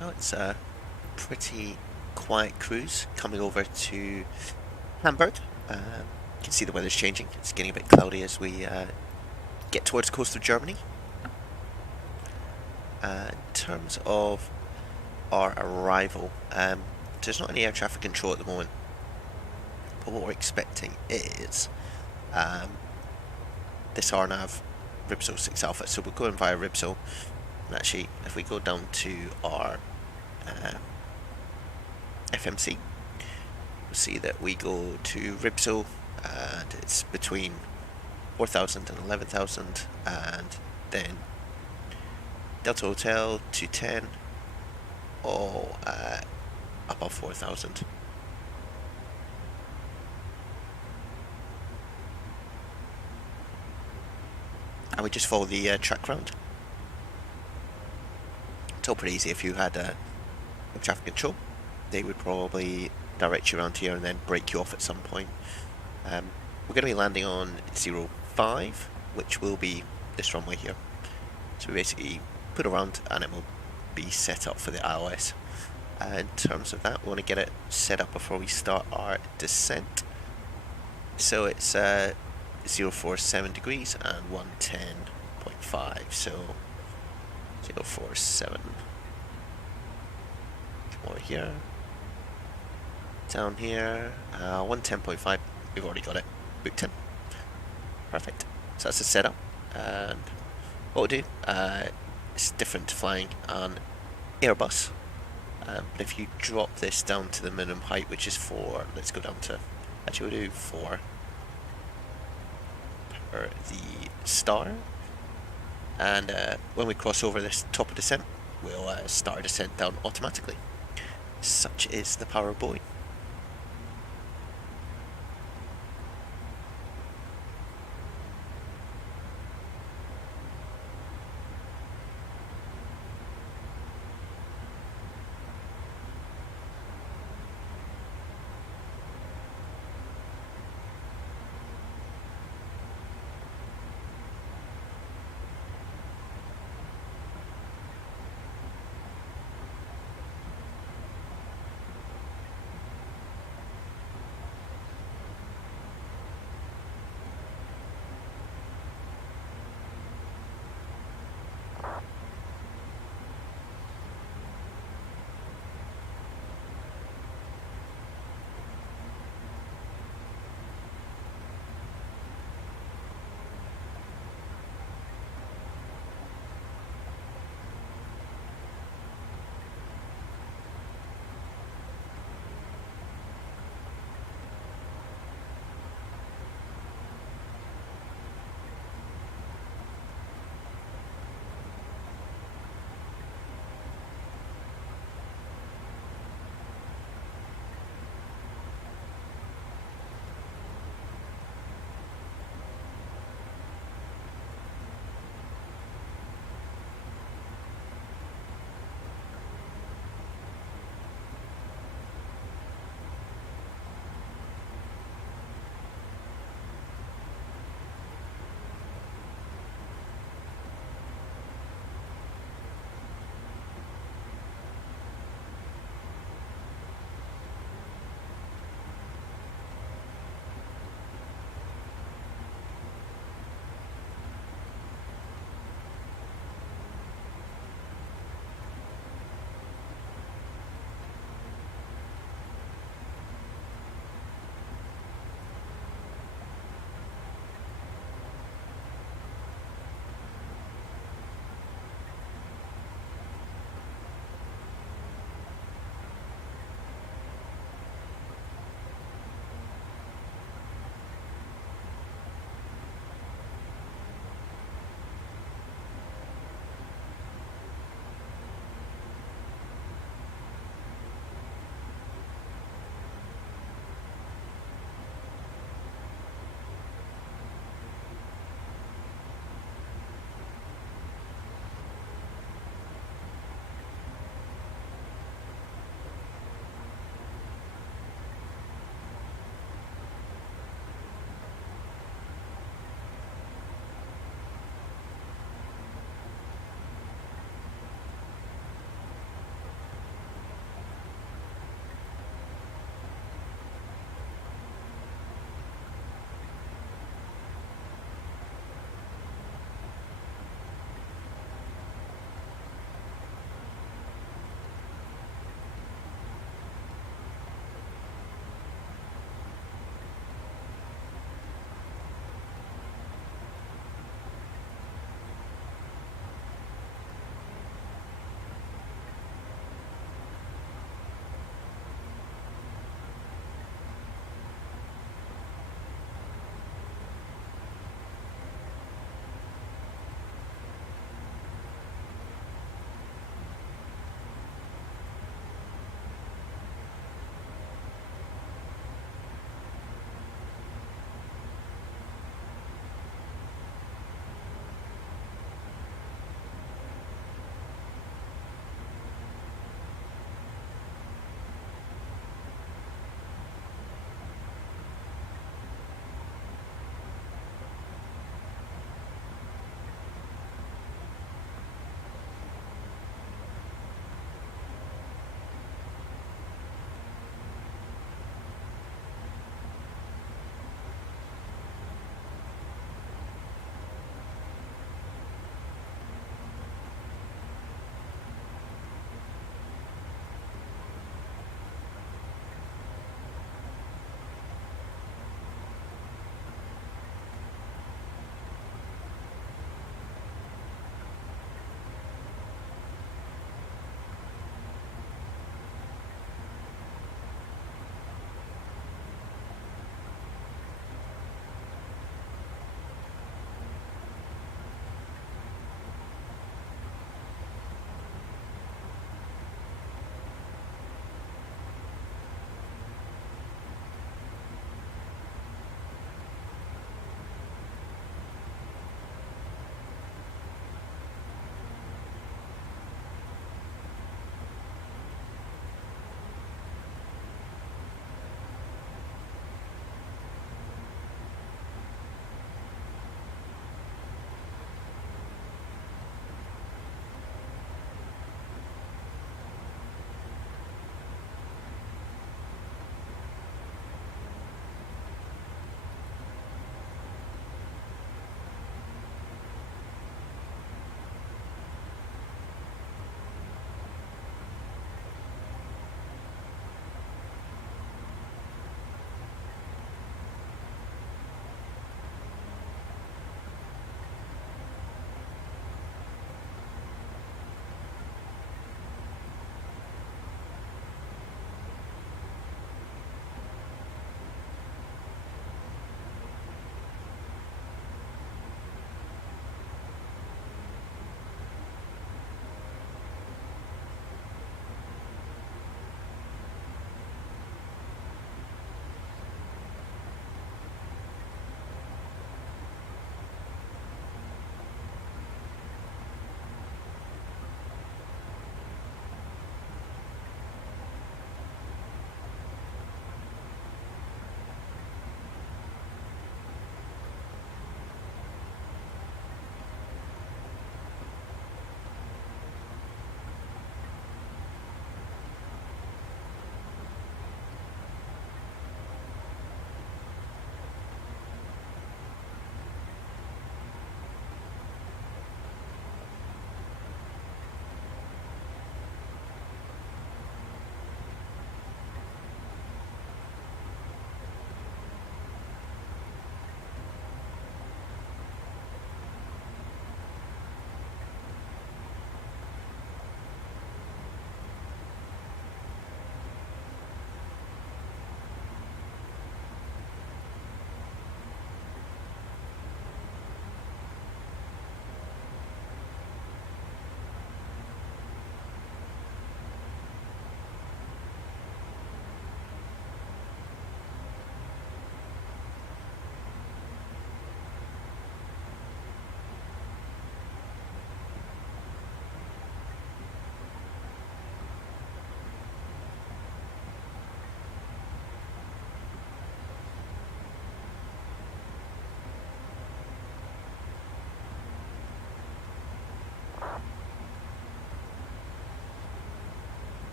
Oh, it's a pretty quiet cruise coming over to Hamburg. You can see the weather's changing. It's getting a bit cloudy as we get towards the coast of Germany. In terms of our arrival, there's not any air traffic control at the moment, but what we're expecting is this RNAV Ribso 6 Alpha. So we're going via Ribso, and actually if we go down to our FMC, we'll see that we go to Ribso, and it's between 4,000 and 11,000, and then Delta Hotel 210, all above 4,000. And we just follow the track round. It's all pretty easy. If you had traffic control, they would probably direct you around here and then break you off at some point. We're going to be landing on 05, which will be this runway here. So we basically put around and it will be set up for the ILS. In terms of that, we want to get it set up before we start our descent. So it's 047 degrees and 110.5. So 047. Come over here. Down here. 110.5. We've already got it booked in. Perfect. So that's the setup. And what we'll do, it's different to flying on Airbus. But if you drop this down to the minimum height, which is 4, let's go down to, actually we'll do 4 per the star. And when we cross over this top of descent, we'll start our descent down automatically. Such is the power of Boeing.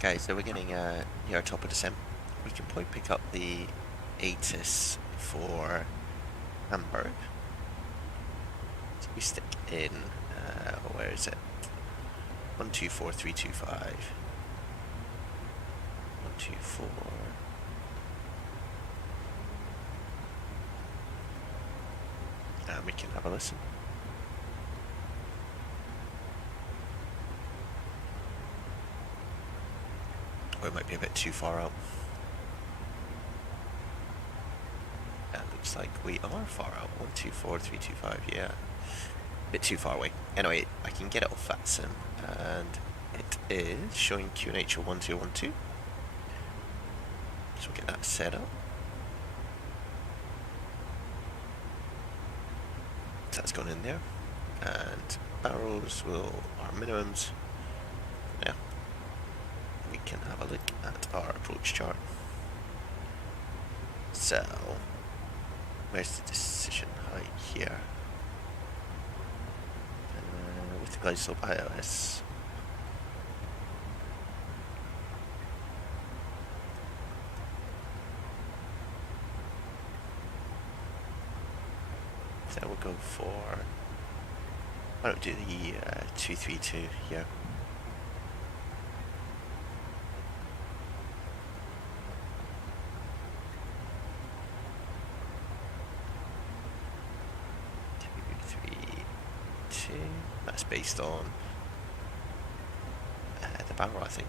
Guys, so we're getting near top of descent. We can probably pick up the ATIS for Hamburg. So we stick in, where is it? 124325. 124. And we can have a listen. Or it might be a bit too far out. That looks like we are far out. 124325, yeah. A bit too far away. Anyway, I can get it off Vatsim, and it is showing QNH 1012. So we'll get that set up. So that's gone in there. And barrels are minimums. Now, we can have a look at our approach chart. So, where's the decision height here? With the glide slope ILS. So we'll go for, why don't we do the 232 here. That's based on the barrel, I think.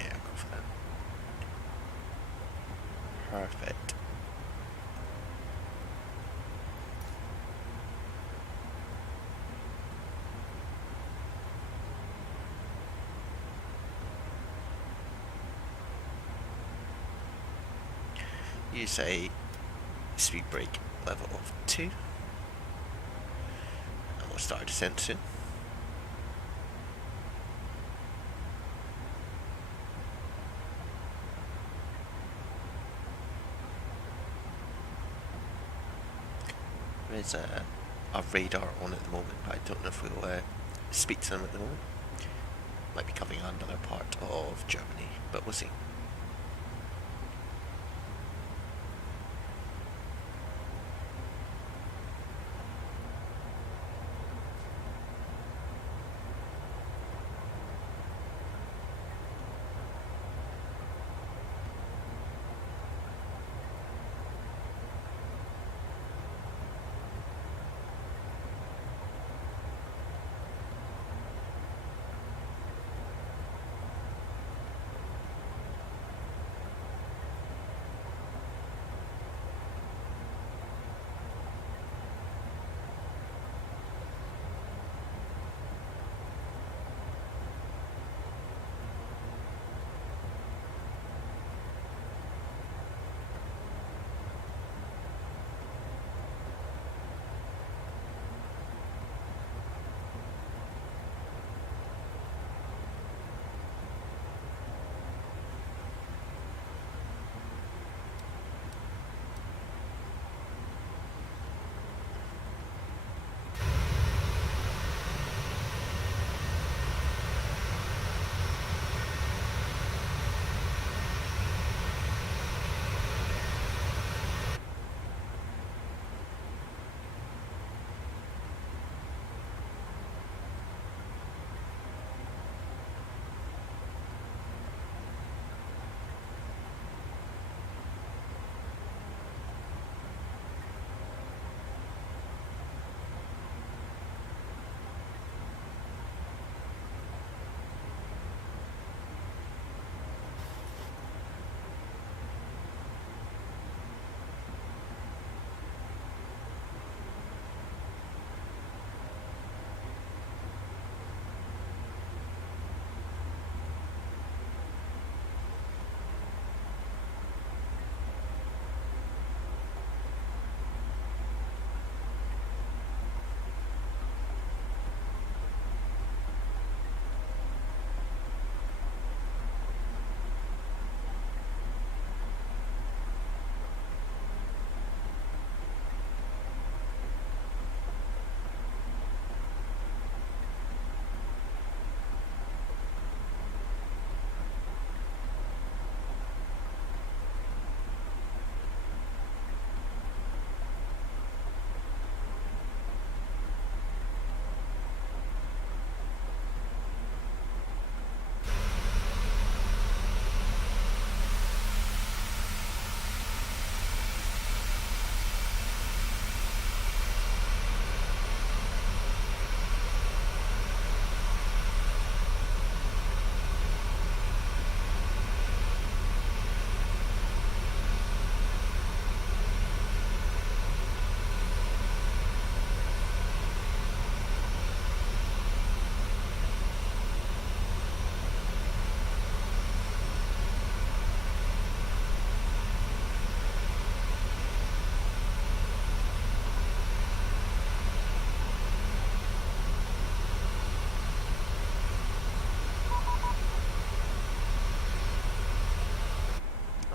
Yeah, I'll go for that. Perfect. Use a speed brake level of 2, and we'll start our descent soon. There's a radar on at the moment, but I don't know if we'll speak to them at the moment. Might be coming on another part of Germany, but we'll see.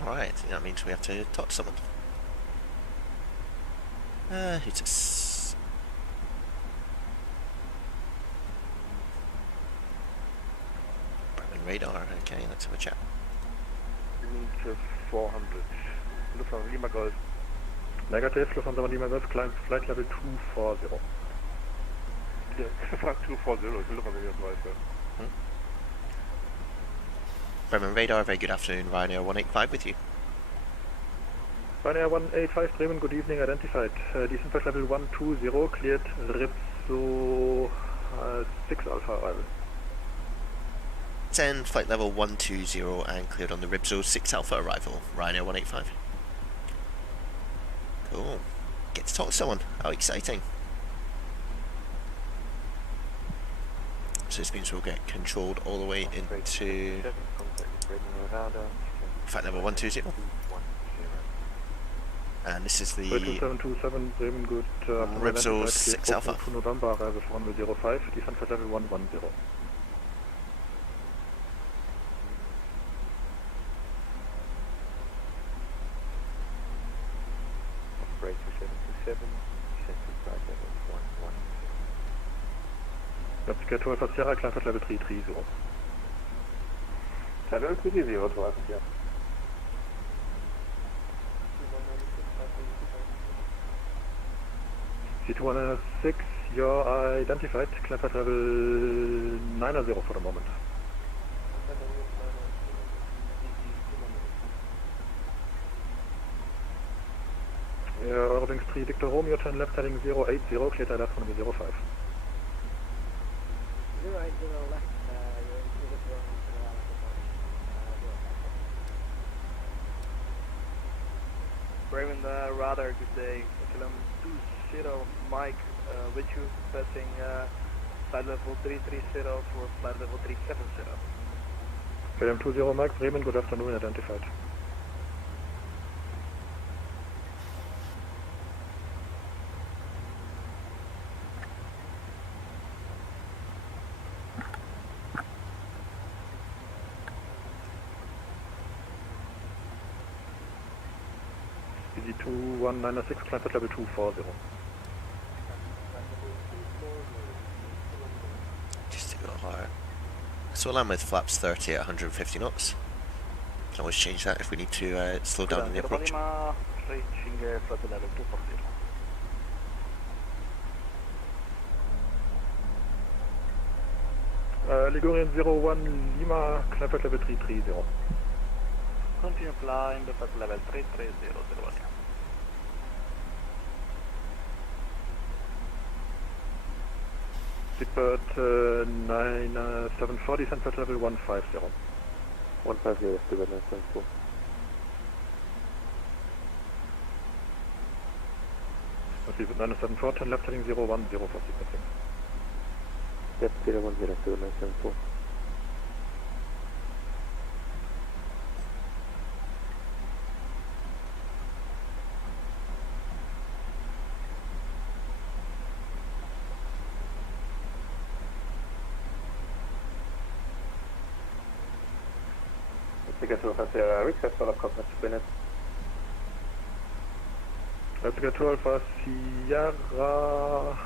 Alright, that means we have to talk to someone. Who's this? Bremen radar, okay, let's have a chat. Wind 400. Lufthansa Lima Golf. Negative, Lufthansa Lima Golf, climb flight level 240. Yeah, 240, Lufthansa Lima Golf. Bremen radar, very good afternoon, Ryanair 185 with you. Ryanair 185 Bremen, good evening, identified. Descent flight level 120, cleared Ripso 6 Alpha arrival. Descend flight level 120 and cleared on the Ribso 6 Alpha arrival, Ryanair 185. Cool. Get to talk to someone, how exciting. So this means we'll get controlled all the way into flight level 120. And this is the 2727 Bremen, good Ribso 6 Alpha. November, arrival 405, descent flight level 110. Operator 727, descent to flight level 110. That's get to Alpha Sierra, climb flight level 330. Level 330 to Alpha Sierra. C206, you're identified, climb flight level 90 for the moment. Eurowings 3 Victor Romeo, turn left heading 080, clear to left from the 05. 080 left, you're into the front, Bremen radar, good day. Kilum 20 Mike, with you, passing flight level 330 for flight level 370. KLM 20 Mike, Bremen, good afternoon, identified. BZ2196, climb flight level 240. Just to go higher. So we'll land with flaps 30 at 150 knots. Can always change that if we need to slow down in the approach. Reaching flight level 240. Ligurian 01 Lima, climb flight level 330. Continue climb the flight level 330, Seatbird 9740, descent flight level 150. 150, Seabird 974. Seabird 974, turn left heading 010 for sequencing. Yep, 010, Seabird 974. Get to Alpha Sierra, request for contact minutes. Let's get to Alpha Sierra,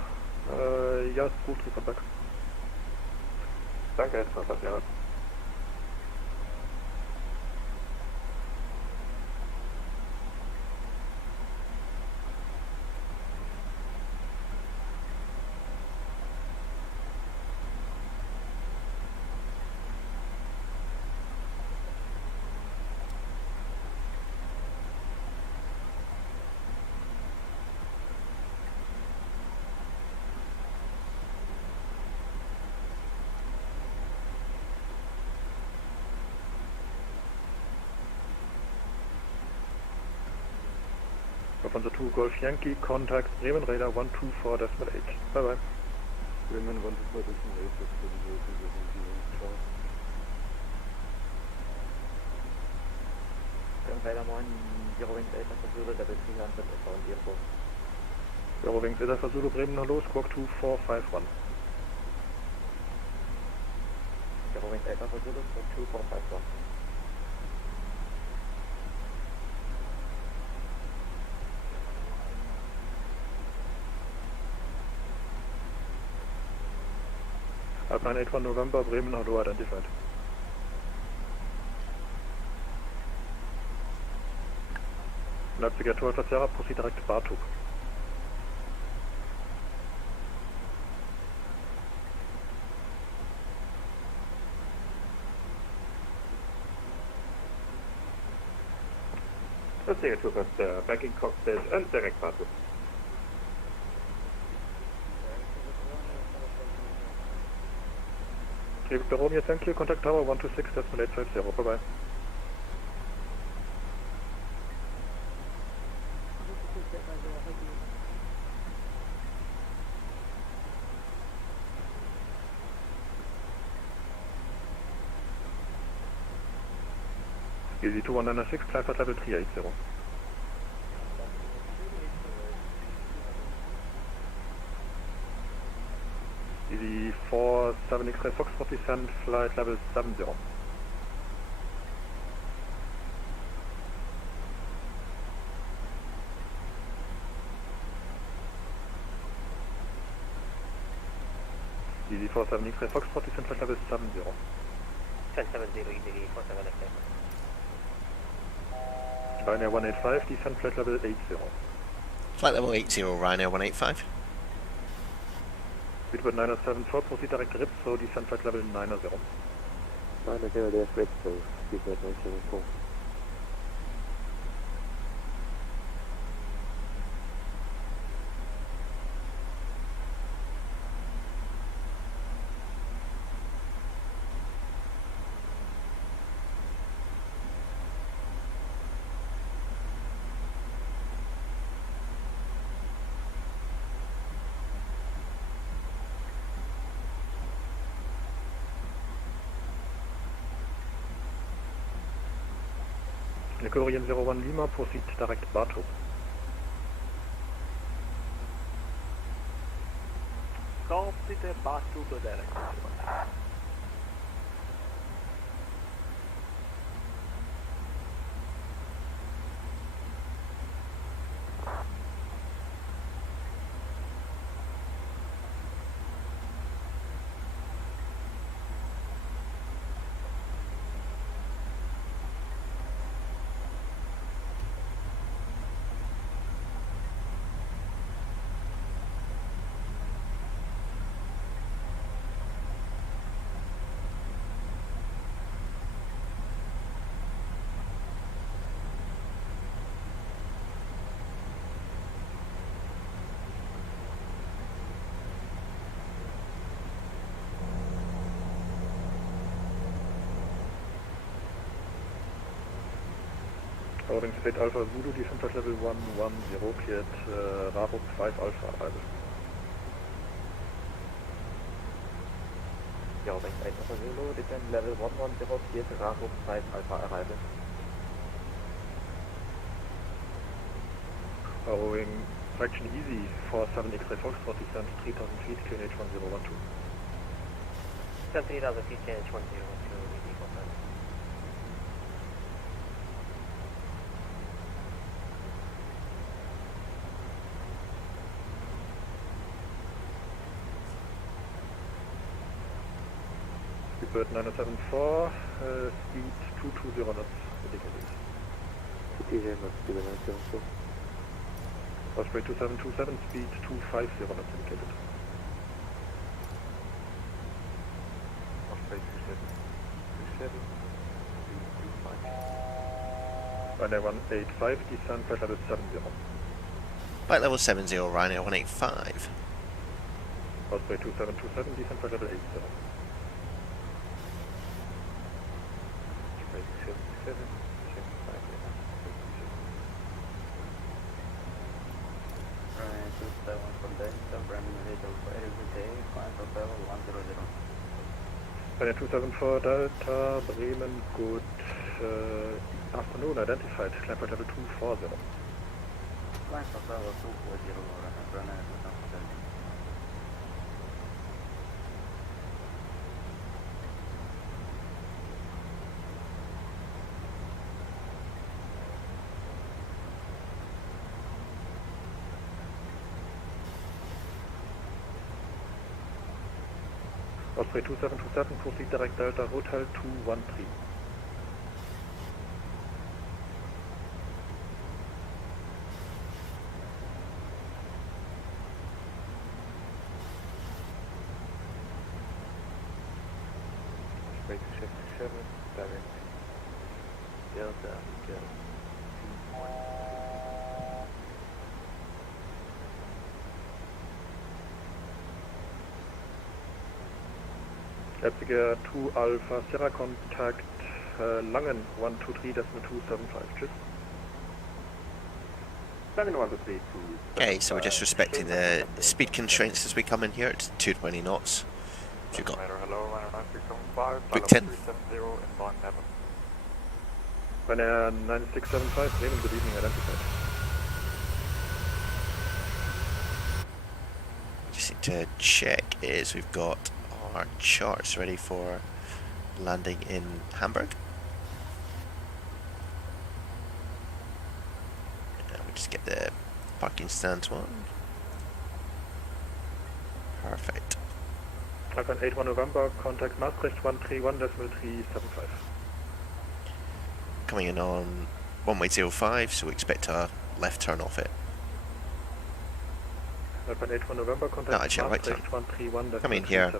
yes, move to contact. Danke, Alpha Sierra. Lufthansa 2 Golf Yankee, contact Bremen radar 124.8. Bye bye. Bremen 124.8, radar 9, Eurowings 8 Alpha Zulu, level 300, on the airport. Eurowings 8 Alpha Zulu, Bremen, hello, squawk 2451. Eurowings 8 Alpha Zulu, squawk 2451. 5981 November, Bremen, hello, identified. Leipzig 12 Sierra, proceed direct to Bartuk. Leipzig 12 back in cockpit and direct Bartuk. Victor Romeo, thank you. Contact tower 126.850. Bye-bye. Easy 2196, climb at level 380. Easy 47 X-ray Foxtrot descent, flight level 70. Easy 47 X-ray Foxtrot descent, flight level 70. 1070 Easy 47 X-ray. Ryanair 185, descent flight level 80. Flight level 80, Ryanair 185. Speedbird 974, proceed direct RIP, so descent flight level 90. 90 there's RIP, so Speedbird 974. Korean 01 Lima, proceed direct Bartok. Copy the Bartok to direct. Boarding straight Alpha Zulu, descent flight level 110, cleared Raro 5 Alpha arrival. Boarding straight Alpha Zulu, descent level 110, cleared Raro 5 Alpha arrival. Following fraction easy 47 X-ray Foxtrot, descent 3000 feet, QNH 1012. Descent 3000 feet, QNH 1012, Easy 47. Speedbird 974, speed 220 knots indicated. 220 knots, speed 974. Osprey 2727, speed 250 knots indicated. Osprey 2727, speed 250. Ryanair 185, descent flight level 70. Flight level 70, Ryanair 185. Osprey 2727, descent flight level 80. Osprey 77, descent flight level 80. Ryanair 274 Delta, Bremen, good afternoon, identified, climb flight level 240. Osprey 2727, proceed direct Delta Hotel 213. Osprey 277, direct Delta Hotel 213. Leipziger 2 Alpha Sierra contact Langen 123.275. Tschüss. Okay, so we're just respecting the speed constraints as we come in here. It's 220 knots. So we've got booked in. Ryanair 9675, Bremen, good evening, identified. Just need to check is we've got our charts ready for landing in Hamburg. And we just get the parking stand one. Perfect. Alpha 81 November, contact Maastricht 131.375. Coming in on 1-way 05, so we expect a left turn off it. Alpha 81 November, contact No, actually, Maastricht right 131.375. Come in here.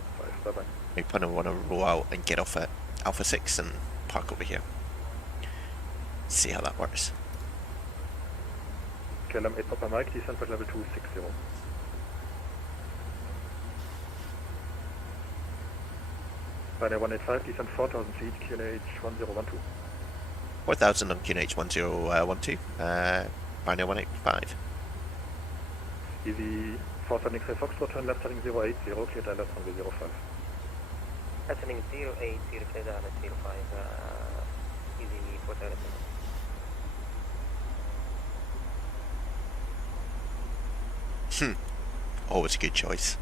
Bye-bye. We kind of want to roll out and get off at Alpha 6 and park over here. See how that works. KLM 8 Papa Mike, descent at level 260. Ryanair 185, descent 4,000 feet, QNH 1012. 4,000 on QNH 1012, Ryanair 185. Easy 47 X-ray Foxtrot, turn left heading 080, clear direct runway 05. Heading 080, clear direct 05, easy 47. Always a good choice.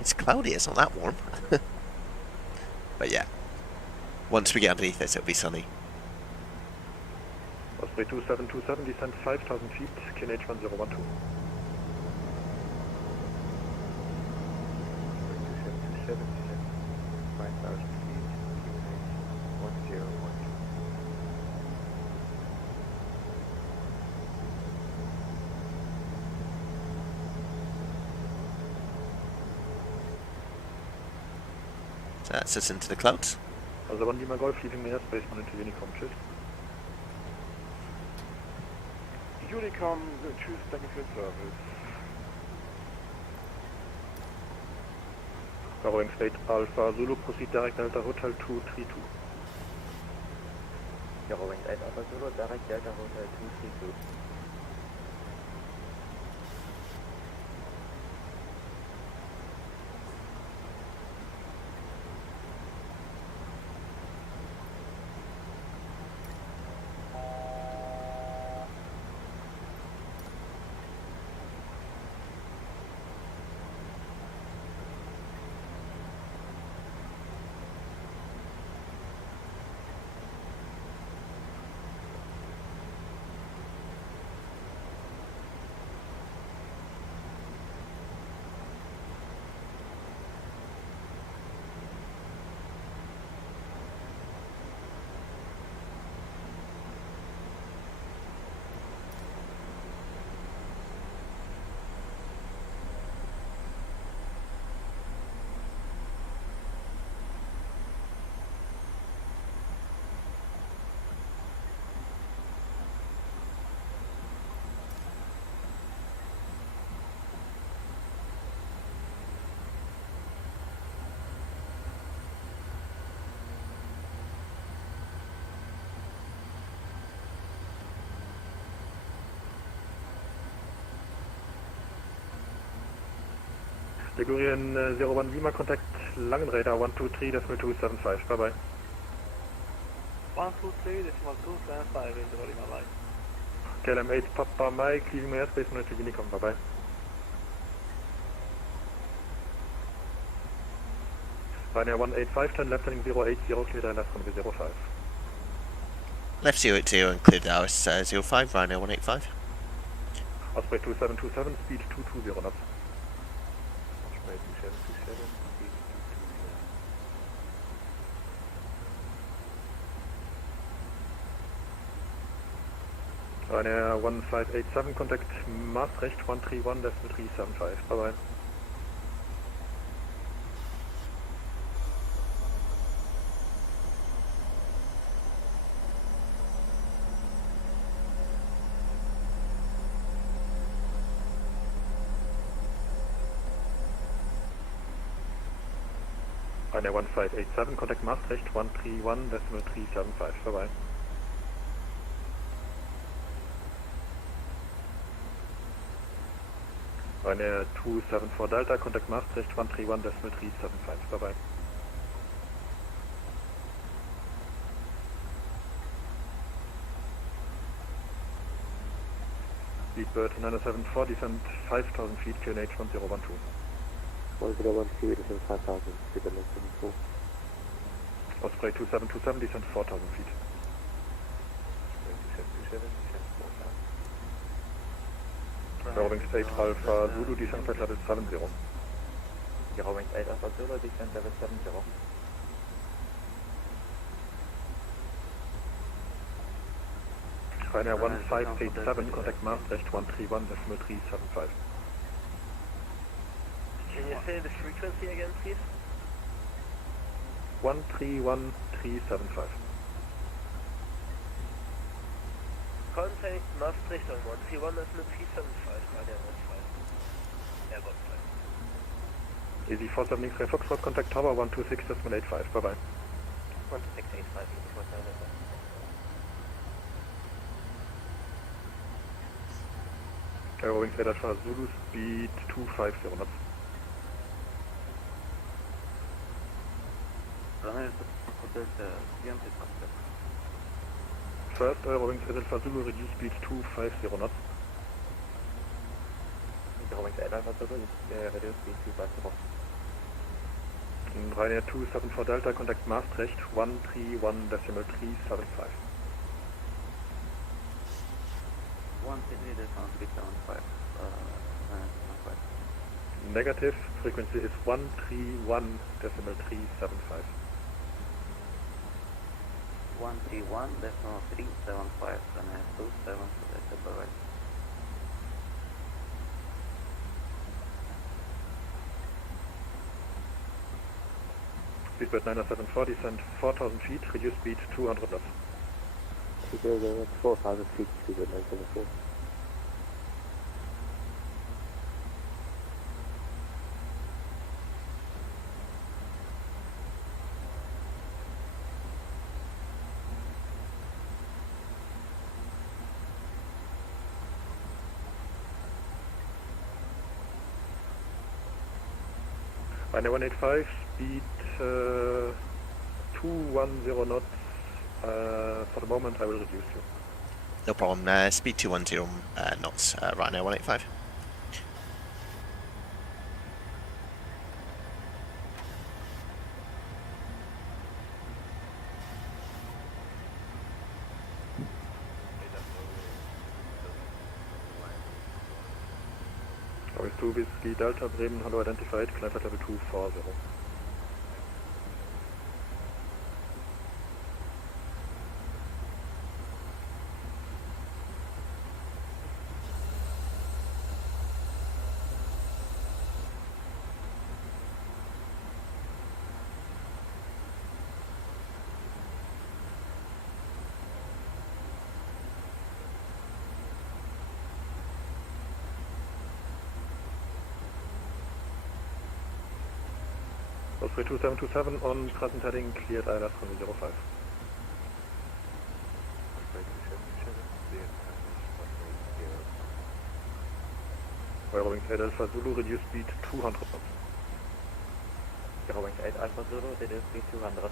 It's cloudy, it's not that warm. But yeah, once we get underneath this, it'll be sunny. Osprey 2727, descent 5,000 feet, QNH 1012. 2727, descent 5,000 feet, QNH 1012. So that's us into the clouds. Also 1 Lima Golf, leaving the airspace, on into Unicom, tschüss. Unicom, choose technical service. Covering state Alpha Zulu, proceed direct Delta Hotel 232. Covering state Alpha Zulu, direct Delta Hotel 232. Ligurian 01 Lima, contact Langenräder 123.275. Bye bye. 123.275 is the Lima line. KLM 8 Papa Mike, leaving my airspace, on into Unicom. Bye bye. Ryanair 185, turn left heading 080, clear direct runway 05. Left 080 and cleared the hours 05, Ryanair 185. Osprey 2727, speed 220 knots. Osprey 2727, speed 220. Ryanair 1587, contact Maastricht 131.375, bye bye. Ryanair 1587, contact Maastricht 131.375, bye bye. Ryanair 274 Delta, contact Maastricht 131.375, bye bye. Speedbird 974, descent 5,000 feet, QNH 1012. 1012, descent 5,000, speedbird 974. Osprey 2727, descent 4,000 feet. Osprey 2727, descent 4,000. Eurowings 8 Alpha Zulu, descent flight level 70. Eurowings 8 Alpha Zulu, descent level 70. Ryanair 1587, contact Maastricht 131.375. Can you say the frequency again, please? 131.375. Contact Maastricht on 131.375, Ryanair 15. Airbus 5. Easy 47 X-ray Foxtrot, contact tower 126.85, bye bye. 126.85, Eurowings 8 Alpha Zulu, speed 250 knots. First Eurowings 8 Alpha Zulu, reduce speed 250 knots. Eurowings 8 Alpha Zulu, reduce speed 250. Ryanair 274 Delta, contact Maastricht 131.375. 133.375. Negative, frequency is 131.375. 131.375, and I have 27, so that's about right. Speedbird 974, descent 4,000 feet, reduce speed 200 knots. Speedbird 4,000 feet, Speedbird 974. Ryanair 185, speed 210 knots. For the moment, I will reduce you. No problem. Speed 210 knots, Ryanair 185. Always 2 Whiskey Delta Bremen, hello identified, climb flight level 240. Osprey 2727 on present heading, cleared ILS from 05. Eurowings 8 Alpha Zulu, reduce speed 200 knots. Eurowings 8 Alpha Zulu, reduce speed 200.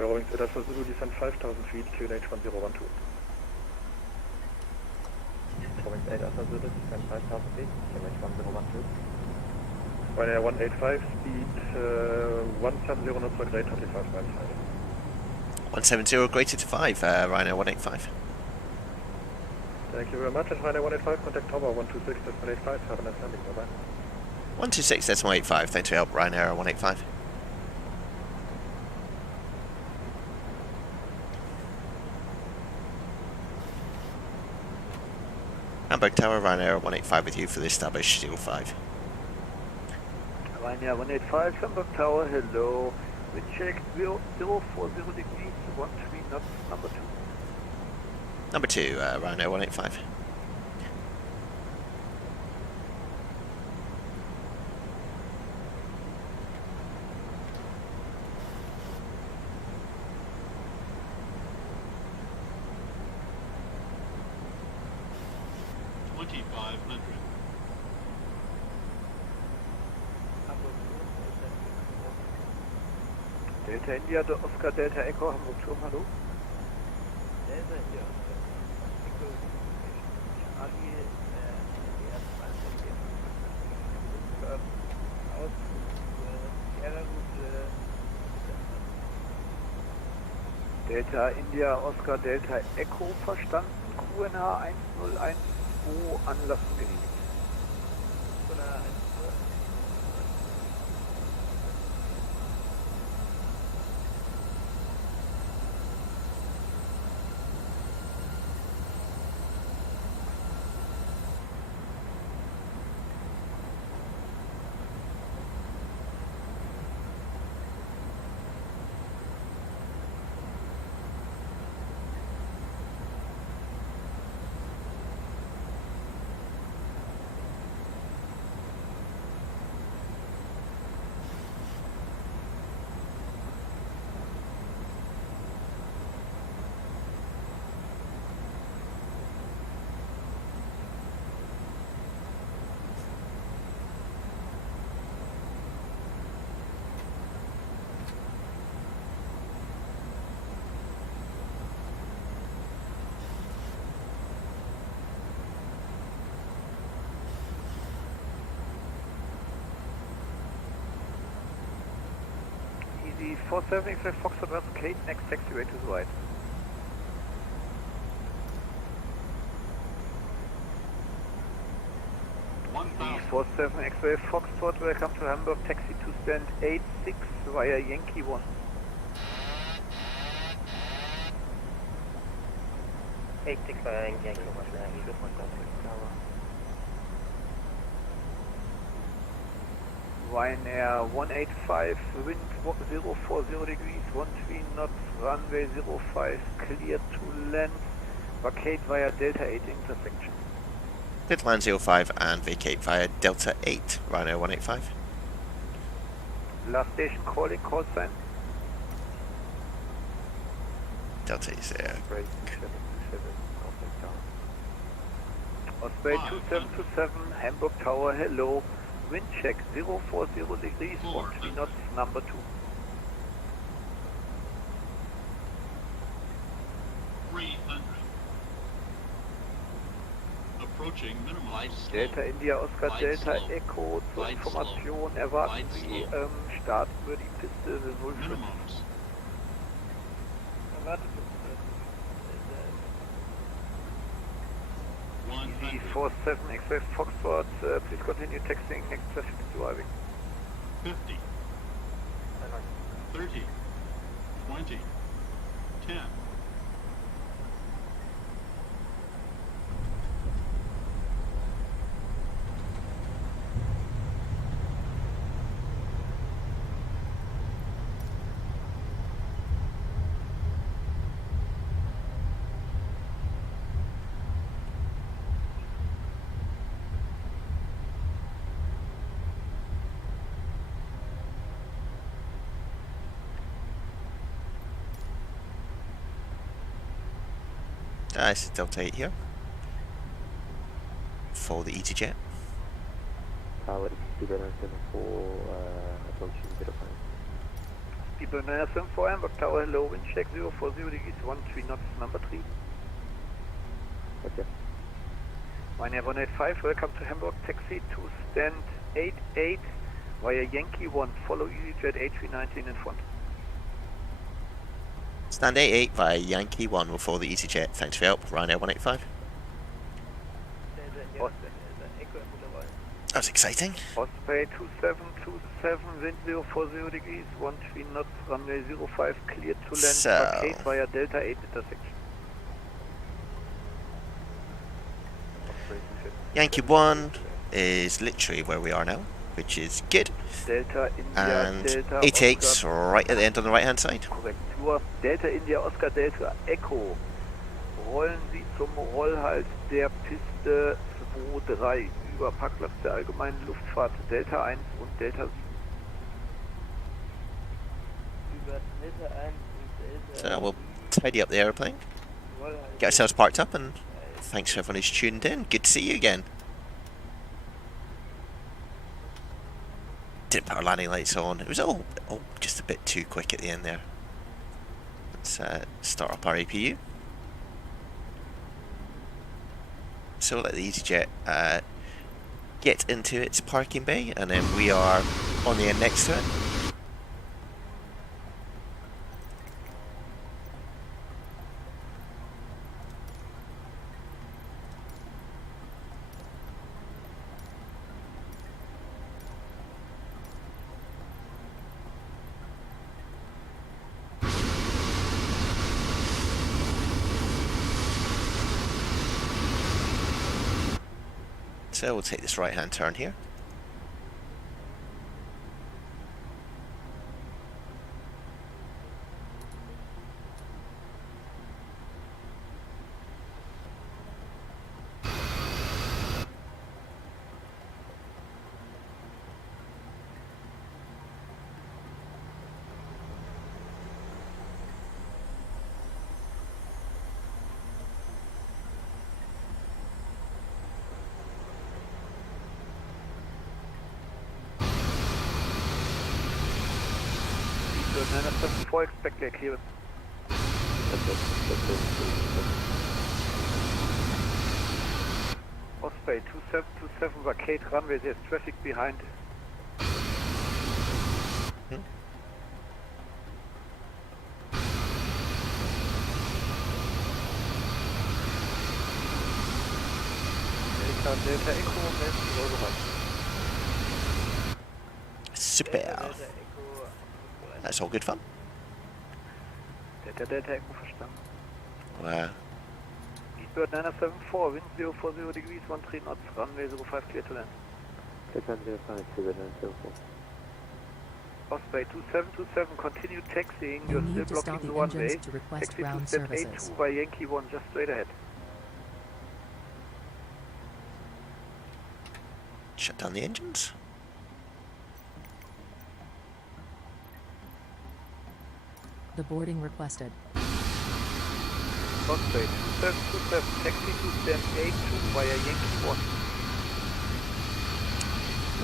Following Delta Zulu, descend 5,000 feet, QNH 1012. Following Delta Zulu, descend 5,000 feet, QNH 1012. Ryanair 185, speed 170, not for grade 25 miles. 170 greater to 5, Ryanair 185. Thank you very much. At Ryanair 185, contact tower 126.85. Have a nice landing. Bye bye. 126.85. Thanks for your help, Ryanair 185. Hamburg Tower, Ryanair 185 with you for the established 05. Ryanair 185, Hamburg Tower, hello. We checked 040 degrees, 13 knots, number 2. Number 2, Ryanair 185. Delta India, Oscar Delta Echo, Hamburg Turm, hallo. Delta India, Echo, Charlie, aus Sierra Route. Delta India, Oscar Delta Echo, verstanden. QNH 1012, anlassen gelegt. Easy 47 X-ray Foxtrot West Kate, next taxiway to the right. Easy 47 X-ray Foxtrot, welcome to Hamburg, taxi to stand 86 via Yankee 1. 86 via Yankee 1, good one, tower. Ryanair 185, wind 040 degrees, 13 knots, runway 05, clear to land, vacate via Delta 8 intersection. Clear to land 05 and vacate via Delta 8, Ryanair 185. Last station calling, call sign. Delta is there. Osprey 2727, Hamburg Tower, hello. Wind check 040 degrees, 13 knots, number 2. Approaching minimalized slope. Delta India, Oscar Light Delta slope. Echo, zur Light Information slope. erwarten Light Sie slope. Start über die Piste 05. Minimums. Easy 47 X-ray Foxtrot, please continue taxiing, next traffic is arriving. 50. 30. 20. 10. This is Delta 8 here for the EasyJet. Tower 4, approaching 05. Speedbird 974 Hamburg Tower, hello, wind check 040 degrees, 13 knots, number 3. Okay. Ryanair 185, welcome to Hamburg, taxi to stand 88 via Yankee 1, follow EasyJet A319 in front. Stand 88 via Yankee 1 will follow the EasyJet. Thanks for your help, Ryanair 185. That was exciting. Osprey 2727, wind 040 degrees, 13 knots, runway 05, clear to land, So, Arcade via Delta 8 intersection. Yankee 1 is literally where we are now, which is good. Delta India, And Delta 88's Oscar, right at the end on the right hand side. Korrektur, Delta India, Oscar Delta Echo. Rollen Sie zum Rollhalt der Piste 23 über Parkplatz der allgemeinen Luftfahrt Delta 1 und Delta 7. Über Delta 1 und Delta So we'll tidy up the aeroplane, get ourselves parked up, and thanks for everyone who's tuned in. Good to see you again. Didn't put our landing lights on. It was all just a bit too quick at the end there. Let's start up our APU. So we'll let the EasyJet get into its parking bay, and then we are on the end next to it. So we'll take this right hand turn here. Speedbird 974, expect air clearance. Osprey 2727, vacate runway, there's traffic behind. Delta Echo, Super. That's all good fun. Delta Echo verstanden. Wow. Speedbird 974, wind 040 degrees, 13 knots, runway 05, clear to land. Delta 05, Speedbird 974. Osprey 2727, continue taxiing, You you're need still to stop blocking the the runway. engines to request Taxi to ground step services. 82 by Yankee 1, just straight ahead. Shut down the engines. The boarding requested. Osprey 2727, taxi to stand 82 via Yankee 1.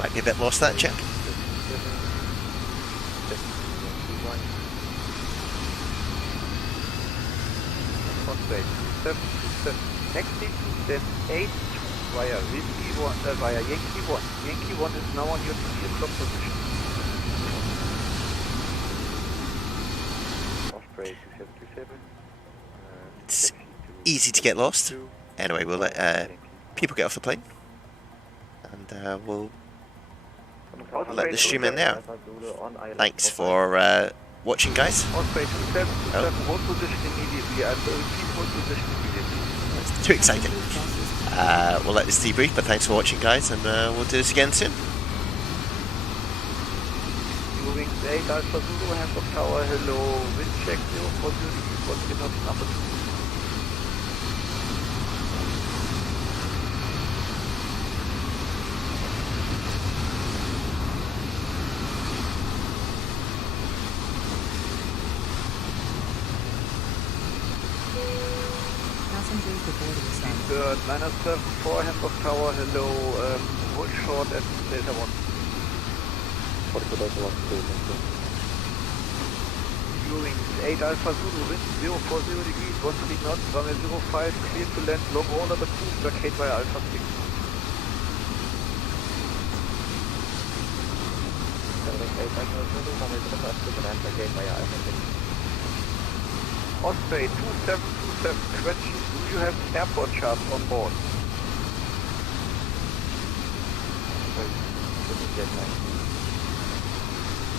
Might be a bit lost that check. Osprey 2727, taxi to stand 82 via Whiskey 1, via Yankee 1. Yankee 1 is now on your 3 o'clock position. Osprey 2727. It's easy to get lost. Anyway, we'll let people get off the plane, and we'll let the stream in there. Thanks for watching, guys. Osprey 2727, hold position immediately. I will repeat, hold position immediately. It's too exciting. We'll let this debrief, but thanks for watching, guys, and we'll do this again soon. Moving 8 Alpha Zulu, Hamburg Tower, hello, wind check 040 degrees, 1 knots, number 2. Passengers reporting sign. Speedbird 974, Hamburg Tower, hello, hold short at Delta 1. Delta 1, viewing 8 Alpha Zulu, wind 040 degrees, 13 knots, runway 05, clear to land, long order approved, vacate via Alpha 6. Osprey 2727, question, do you have airport charts on board?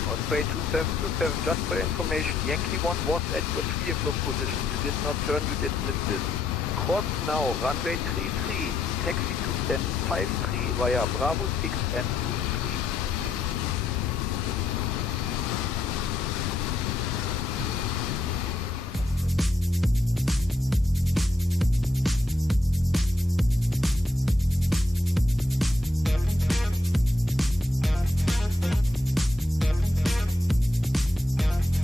Osprey 2727, just for information, Yankee 1 was at your vehicle position, you did not turn, you did miss this. Cross now, runway 33, taxi to stand 53 via Bravo 6 and